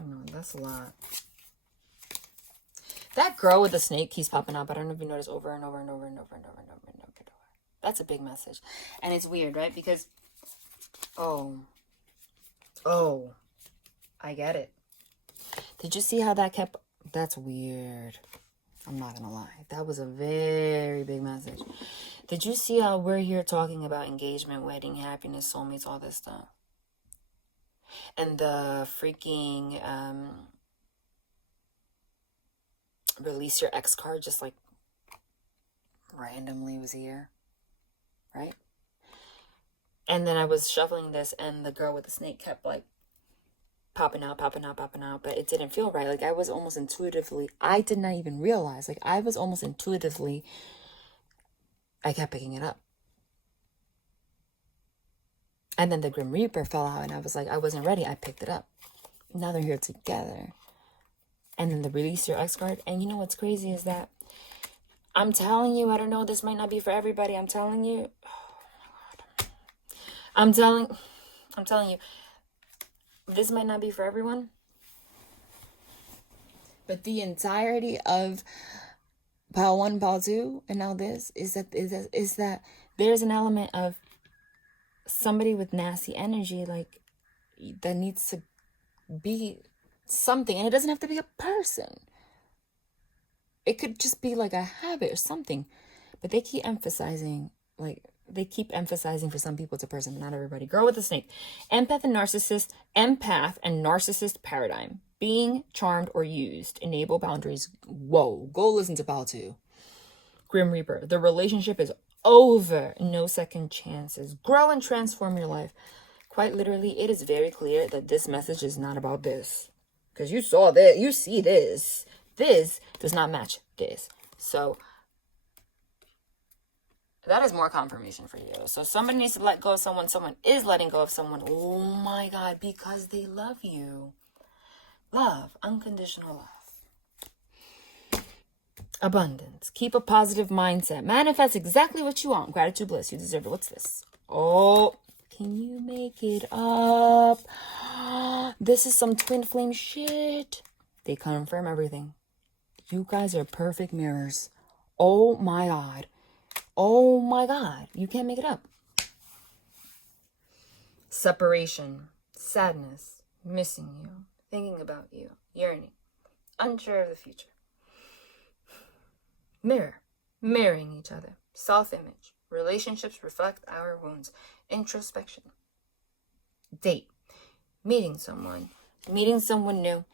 don't know. That's a lot. That girl with the snake keeps popping up. I don't know if you notice over and over and over and over and over and over and over. That's a big message. And it's weird, right? Because, I get it. Did you see how that kept... That's weird. I'm not gonna lie. That was a very big message. Did you see how we're here talking about engagement, wedding, happiness, soulmates, all this stuff? And the freaking release your ex card just like randomly was here, right? And then I was shuffling this and the girl with the snake kept like popping out, but it didn't feel right. Like I was almost intuitively, I did not even realize, like I was almost intuitively, I kept picking it up. And then the Grim Reaper fell out and I was like, I wasn't ready. I picked it up. Now they're here together. And then the release your ex card. And you know what's crazy is that I'm telling you, I don't know, this might not be for everybody. I'm telling you. I'm telling you, this might not be for everyone. But the entirety of Pile 1, Pile 2, and now this is that there's an element of somebody with nasty energy, like, that needs to be something. And it doesn't have to be a person. It could just be like a habit or something. But they keep emphasizing, for some people it's a person, but not everybody. Girl with a snake. Empath and narcissist paradigm. Being charmed or used. Enable boundaries. Whoa. Go listen to Pile 2. Grim Reaper. The relationship is over. No second chances. Grow and transform your life. Quite literally, it is very clear that this message is not about this. Because you saw this. You see this. This does not match this. So that is more confirmation for you. So somebody needs to let go of someone. Someone is letting go of someone. Oh my God. Because they love you. Love. Unconditional love. Abundance. Keep a positive mindset. Manifest exactly what you want. Gratitude, bliss. You deserve it. What's this? Oh, can you make it up? This is some twin flame shit. They confirm everything. You guys are perfect mirrors. Oh my God. Oh my God. You can't make it up. Separation. Sadness. Missing you. Thinking about you. Yearning. Unsure of the future. Mirror. Mirroring each other. Self-image. Relationships reflect our wounds. Introspection. Date. Meeting someone new.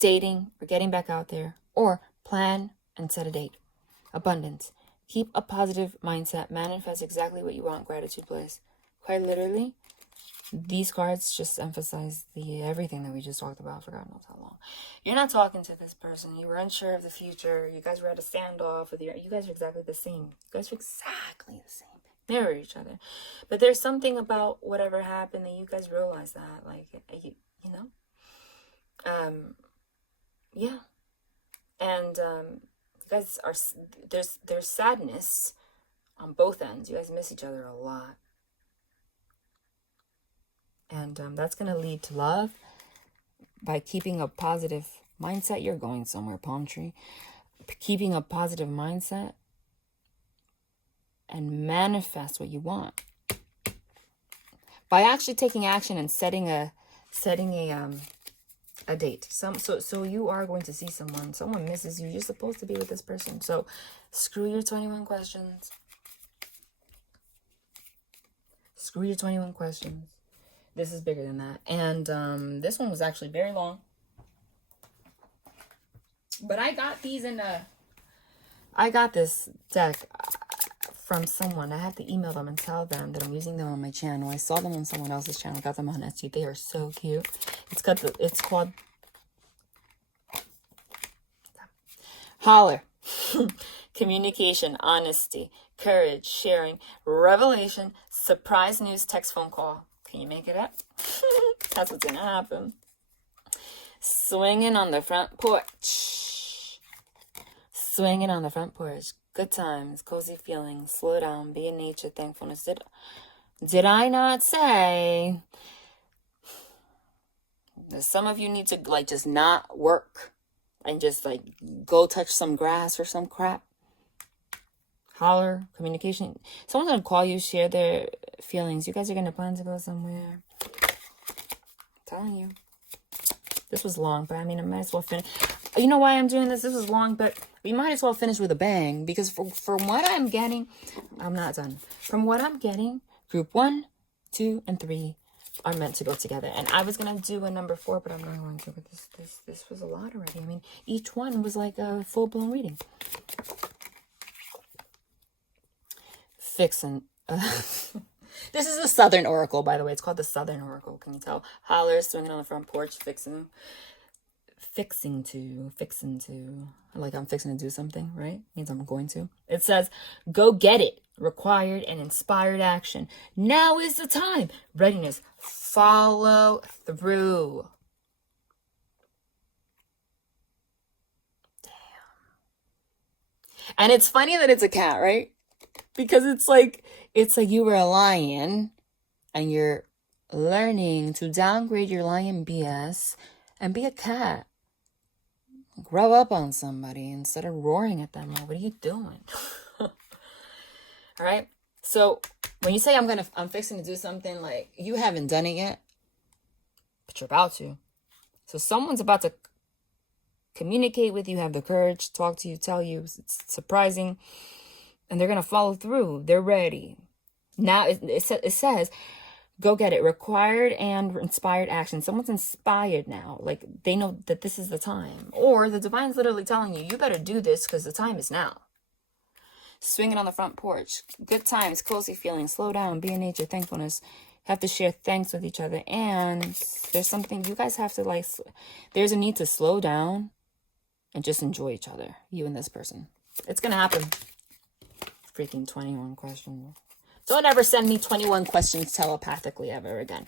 Dating or getting back out there. Or plan and set a date. Abundance. Keep a positive mindset. Manifest exactly what you want. Gratitude, bliss. Quite literally, these cards just emphasize everything that we just talked about for God knows how long. You're not talking to this person. You were unsure of the future. You guys were at a standoff with you guys are exactly the same. You guys are exactly the same. Mirror each other. But there's something about whatever happened that you guys realize that, like, you know? Yeah. And you guys are, there's sadness on both ends. You guys miss each other a lot. And that's going to lead to love. By keeping a positive mindset, you're going somewhere, palm tree. Keeping a positive mindset and manifest what you want. By actually taking action and setting a date. So you are going to see someone. Someone misses you. You're supposed to be with this person. So screw your 21 questions. Screw your 21 questions. This is bigger than that. And this one was actually very long. But I got this deck from someone. I had to email them and tell them that I'm using them on my channel. I saw them on someone else's channel. I got them on Etsy. They are so cute. It's called Holler. Communication, honesty, courage, sharing, revelation, surprise news, text, phone call. Can you make it up? That's what's gonna happen. Swinging on the front porch. Swinging on the front porch. Good times, cozy feelings, slow down, be in nature, thankfulness. Did I not say that some of you need to, like, just not work and just, like, go touch some grass or some crap? Holler, communication. Someone's gonna call you, share their feelings. You guys are gonna plan to go somewhere. I'm telling you. This was long, but I mean, I might as well finish. You know why I'm doing this? This was long, but we might as well finish with a bang. Because from what I'm getting, I'm not done. From what I'm getting, group 1, 2, and 3 are meant to go together. And I was gonna do a number 4, but I'm not going to. But this was a lot already. I mean, each one was like a full-blown reading. Fixin'. This is the Southern Oracle, by the way. It's called the Southern Oracle. Can you tell? Holler, swinging on the front porch, fixing to. Like I'm fixing to do something, right? Means I'm going to. It says, go get it. Required and inspired action. Now is the time. Readiness. Follow through. And it's funny that it's a cat, right? Because it's like you were a lion and you're learning to downgrade your lion BS and be a cat. Grow up on somebody instead of roaring at them. Like, what are you doing? All right. So when you say I'm fixing to do something, like, you haven't done it yet, but you're about to. So someone's about to communicate with you, have the courage, talk to you, tell you, it's surprising, and they're going to follow through. They're ready. Now it says, go get it. Required and inspired action. Someone's inspired now. Like, they know that this is the time. Or the divine's literally telling you, you better do this because the time is now. Swinging on the front porch. Good times, cozy feelings, slow down, be in nature, thankfulness. Have to share thanks with each other. And there's something you guys have to, like, there's a need to slow down and just enjoy each other, you and this person. It's going to happen. Freaking 21 questions. Don't ever send me 21 questions telepathically ever again.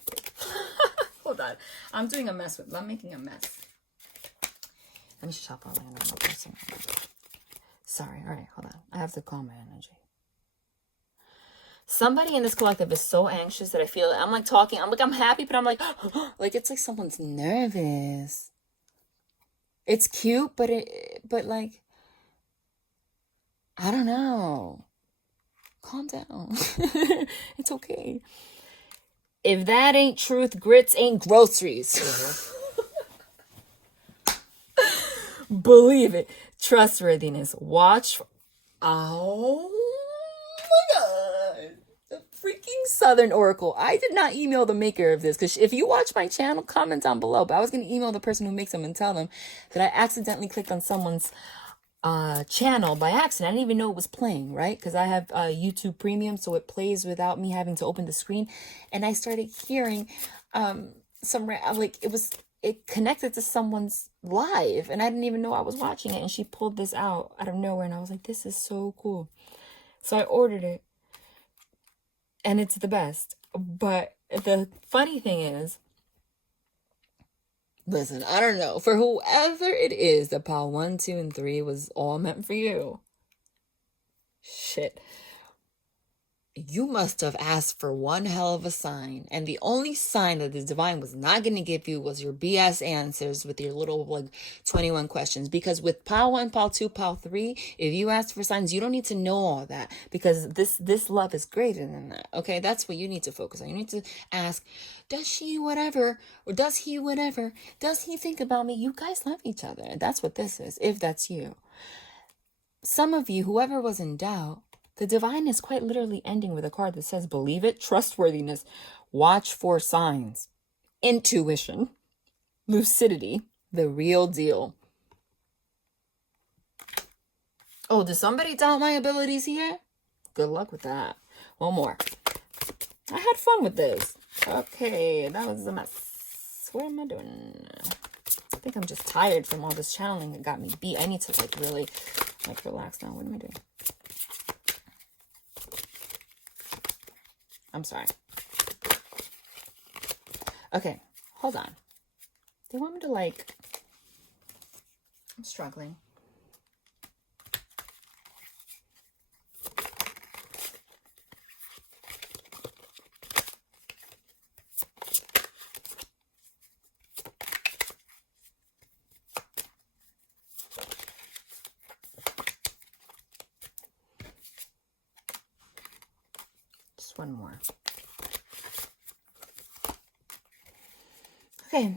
Hold on. I'm making a mess. Let me shuffle a normal person. Sorry. All right, hold on. I have to calm my energy. Somebody in this collective is so anxious that I feel it. I'm like talking. I'm happy, but I'm like, like, it's like someone's nervous. It's cute, but like, I don't know. Calm down. It's okay. If that ain't truth, grits ain't groceries. Believe it. Trustworthiness. Watch. Oh my God. The freaking Southern Oracle. I did not email the maker of this, because if you watch my channel, comment down below. But I was going to email the person who makes them and tell them that I accidentally clicked on someone's channel by accident. I didn't even know it was playing, right? Because I have YouTube Premium, so it plays without me having to open the screen. And I started hearing it connected to someone's live, and I didn't even know I was watching it. And she pulled this out of nowhere, and I was like, this is so cool. So I ordered it, and it's the best. But the funny thing is, listen, I don't know. For whoever it is, the pile 1, 2, and 3 was all meant for you. Shit. You must have asked for one hell of a sign. And the only sign that the divine was not going to give you was your BS answers with your little, like, 21 questions. Because with pile 1, pile 2, pile 3, if you ask for signs, you don't need to know all that. Because this love is greater than that. Okay? That's what you need to focus on. You need to ask, does she whatever? Or does he whatever? Does he think about me? You guys love each other. That's what this is, if that's you. Some of you, whoever was in doubt, the divine is quite literally ending with a card that says, believe it, trustworthiness, watch for signs, intuition, lucidity, the real deal. Oh, does somebody doubt my abilities here? Good luck with that. One more. I had fun with this. Okay, that was a mess. What am I doing? I think I'm just tired from all this channeling. It got me beat. I need to, like, really, like, relax now. What am I doing? I'm sorry. Okay, hold on. They want me to, like, I'm struggling. Just one more. Okay.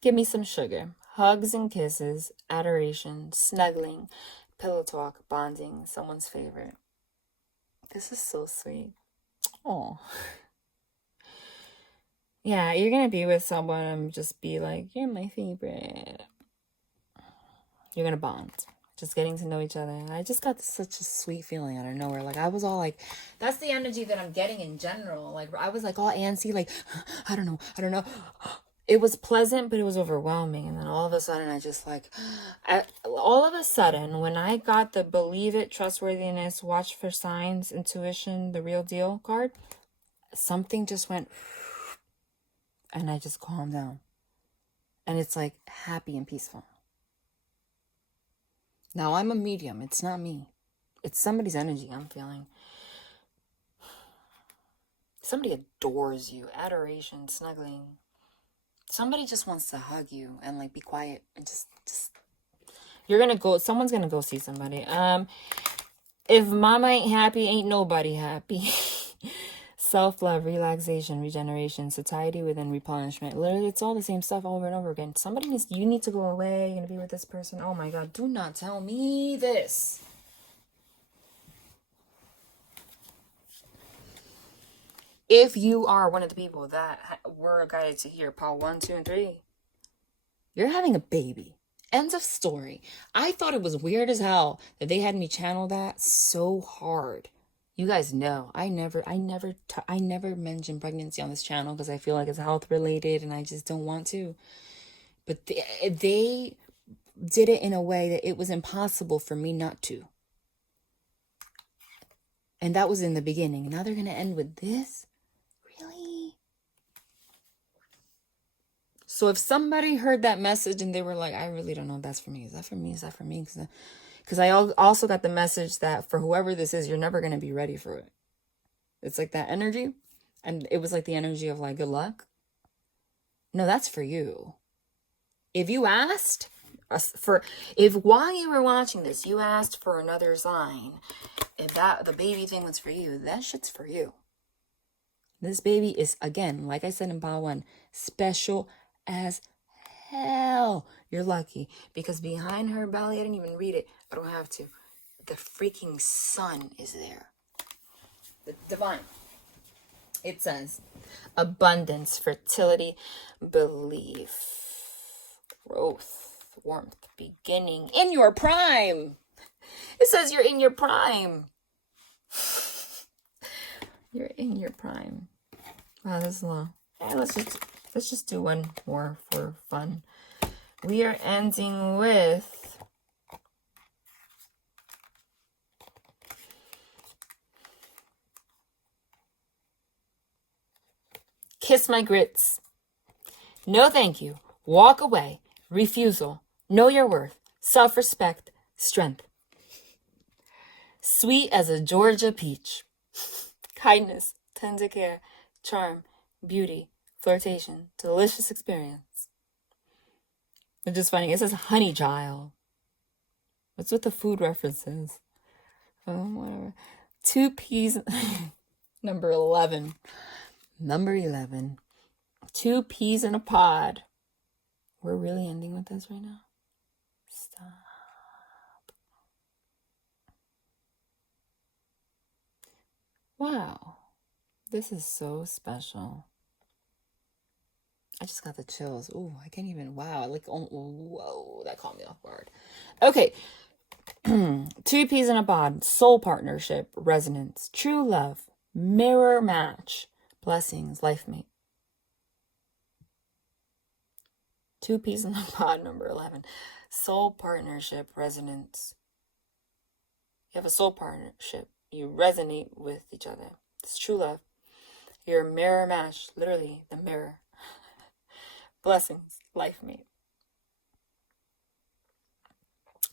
Give me some sugar. Hugs and kisses, adoration, snuggling, pillow talk, bonding, someone's favorite. This is so sweet. Oh. Yeah, you're going to be with someone and just be like, you're my favorite. You're going to bond. Just getting to know each other. I just got such a sweet feeling out of nowhere. Like, I was all like, that's the energy that I'm getting in general. Like, I was like all antsy, like, I don't know. It was pleasant, but it was overwhelming. And then all of a sudden, all of a sudden, when I got the believe it, trustworthiness, watch for signs, intuition, the real deal card, something just went, and I just calmed down. And it's like happy and peaceful. Now, I'm a medium. It's not me. It's somebody's energy I'm feeling. Somebody adores you. Adoration, snuggling. Somebody just wants to hug you and like be quiet and just you're gonna go, someone's gonna go see somebody. If mama ain't happy, ain't nobody happy. Self-love, relaxation, regeneration, satiety within replenishment. Literally, it's all the same stuff over and over again. You need to go away. You're gonna be with this person. Oh my God, do not tell me this. If you are one of the people that were guided to hear Paul 1, 2, and 3, you're having a baby. End of story. I thought it was weird as hell that they had me channel that so hard. You guys know I never mention pregnancy on this channel because I feel like it's health related and I just don't want to. But they did it in a way that it was impossible for me not to. And that was in the beginning. Now they're going to end with this? Really? So if somebody heard that message and they were like, I really don't know if that's for me. Is that for me? Is that for me? Because I also got the message that for whoever this is, you're never going to be ready for it. It's like that energy. And it was like the energy of like, good luck. No, that's for you. If you asked if while you were watching this, you asked for another sign, if the baby thing was for you, that shit's for you. This baby is, again, like I said in Part 1, special as hell. You're lucky because behind her belly, I didn't even read it. I don't have to. The freaking sun is there. The divine. It says abundance, fertility, belief, growth, warmth, beginning in your prime. It says you're in your prime. You're in your prime. Wow, this is long. Hey, let's just do one more for fun. We are ending with kiss my grits. No thank you. Walk away. Refusal. Know your worth. Self-respect. Strength. Sweet as a Georgia peach. Kindness. Tender care. Charm. Beauty. Flirtation. Delicious experience. It's just funny. It says honey child. What's with the food references? Whatever. 2 peas. Number 11. 2 peas in a pod. We're really ending with this right now? Stop. Wow. This is so special. I just got the chills. Ooh, I can't even. Wow. Like, oh, whoa. That caught me off guard. Okay. 2 peas in a pod. Soul partnership. Resonance. True love. Mirror match. Blessings. Life mate. 2 peas in a pod, number 11. Soul partnership, resonance. You have a soul partnership. You resonate with each other. It's true love. You're a mirror match. Literally, the mirror. Blessings. Life mate.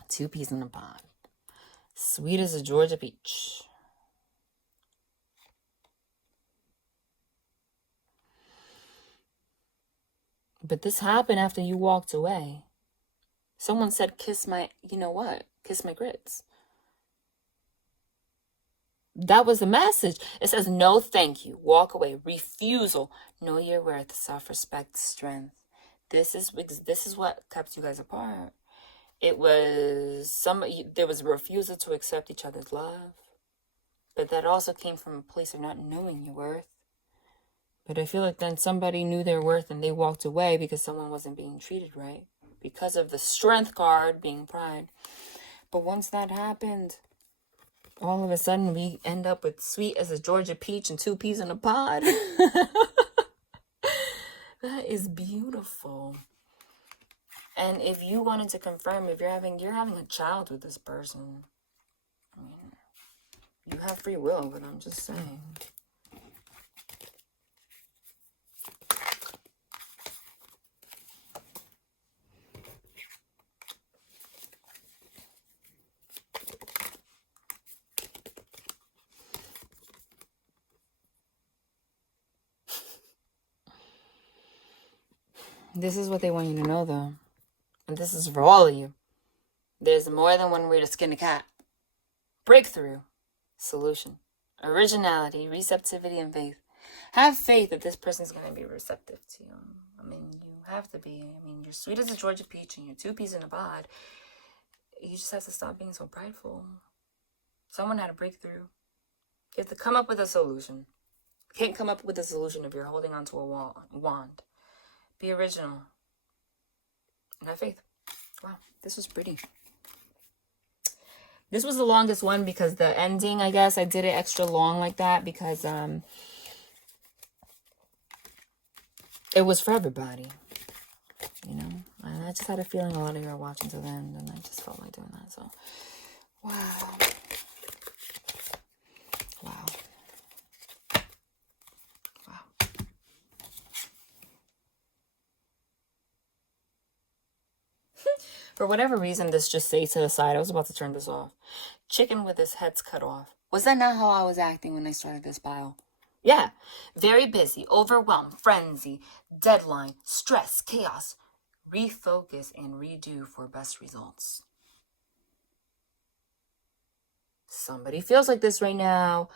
2 peas in a pod. Sweet as a Georgia peach. But this happened after you walked away. Someone said, kiss my, you know what? Kiss my grits. That was the message. It says, no, thank you. Walk away. Refusal. Know your worth. Self-respect. Strength. This is what kept you guys apart. There was a refusal to accept each other's love. But that also came from a place of not knowing your worth. But I feel like then somebody knew their worth and they walked away because someone wasn't being treated right. Because of the strength card being pride. But once that happened, all of a sudden we end up with sweet as a Georgia peach and 2 peas in a pod. That is beautiful. And if you wanted to confirm, if you're having a child with this person, I mean, you have free will, but I'm just saying. This is what they want you to know, though. And this is for all of you. There's more than one way to skin a cat. Breakthrough. Solution. Originality, receptivity, and faith. Have faith that this person's going to be receptive to you. I mean, you have to be. I mean, you're sweet as a Georgia peach and you're 2 peas in a pod. You just have to stop being so prideful. Someone had a breakthrough. You have to come up with a solution. You can't come up with a solution if you're holding onto a wand. Be original. And have faith. Wow, this was pretty. This was the longest one because the ending, I guess, I did it extra long like that because it was for everybody. You know? And I just had a feeling a lot of you are watching to the end, and I just felt like doing that. So, wow. Wow. Wow. For whatever reason, this just stays to the side. I was about to turn this off. Chicken with his head's cut off. Was that not how I was acting when I started this pile? Yeah. Very busy, overwhelmed, frenzy, deadline, stress, chaos. Refocus and redo for best results. Somebody feels like this right now.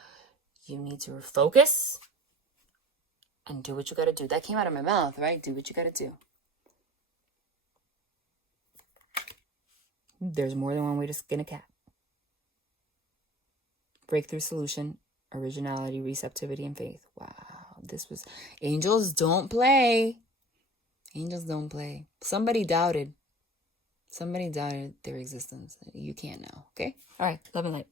You need to refocus and do what you got to do. That came out of my mouth, right? Do what you got to do. There's more than one way to skin a cat. Breakthrough, solution, originality, receptivity, and faith. Wow. This was... Angels don't play. Angels don't play. Somebody doubted their existence. You can't now, okay? All right. Love and light.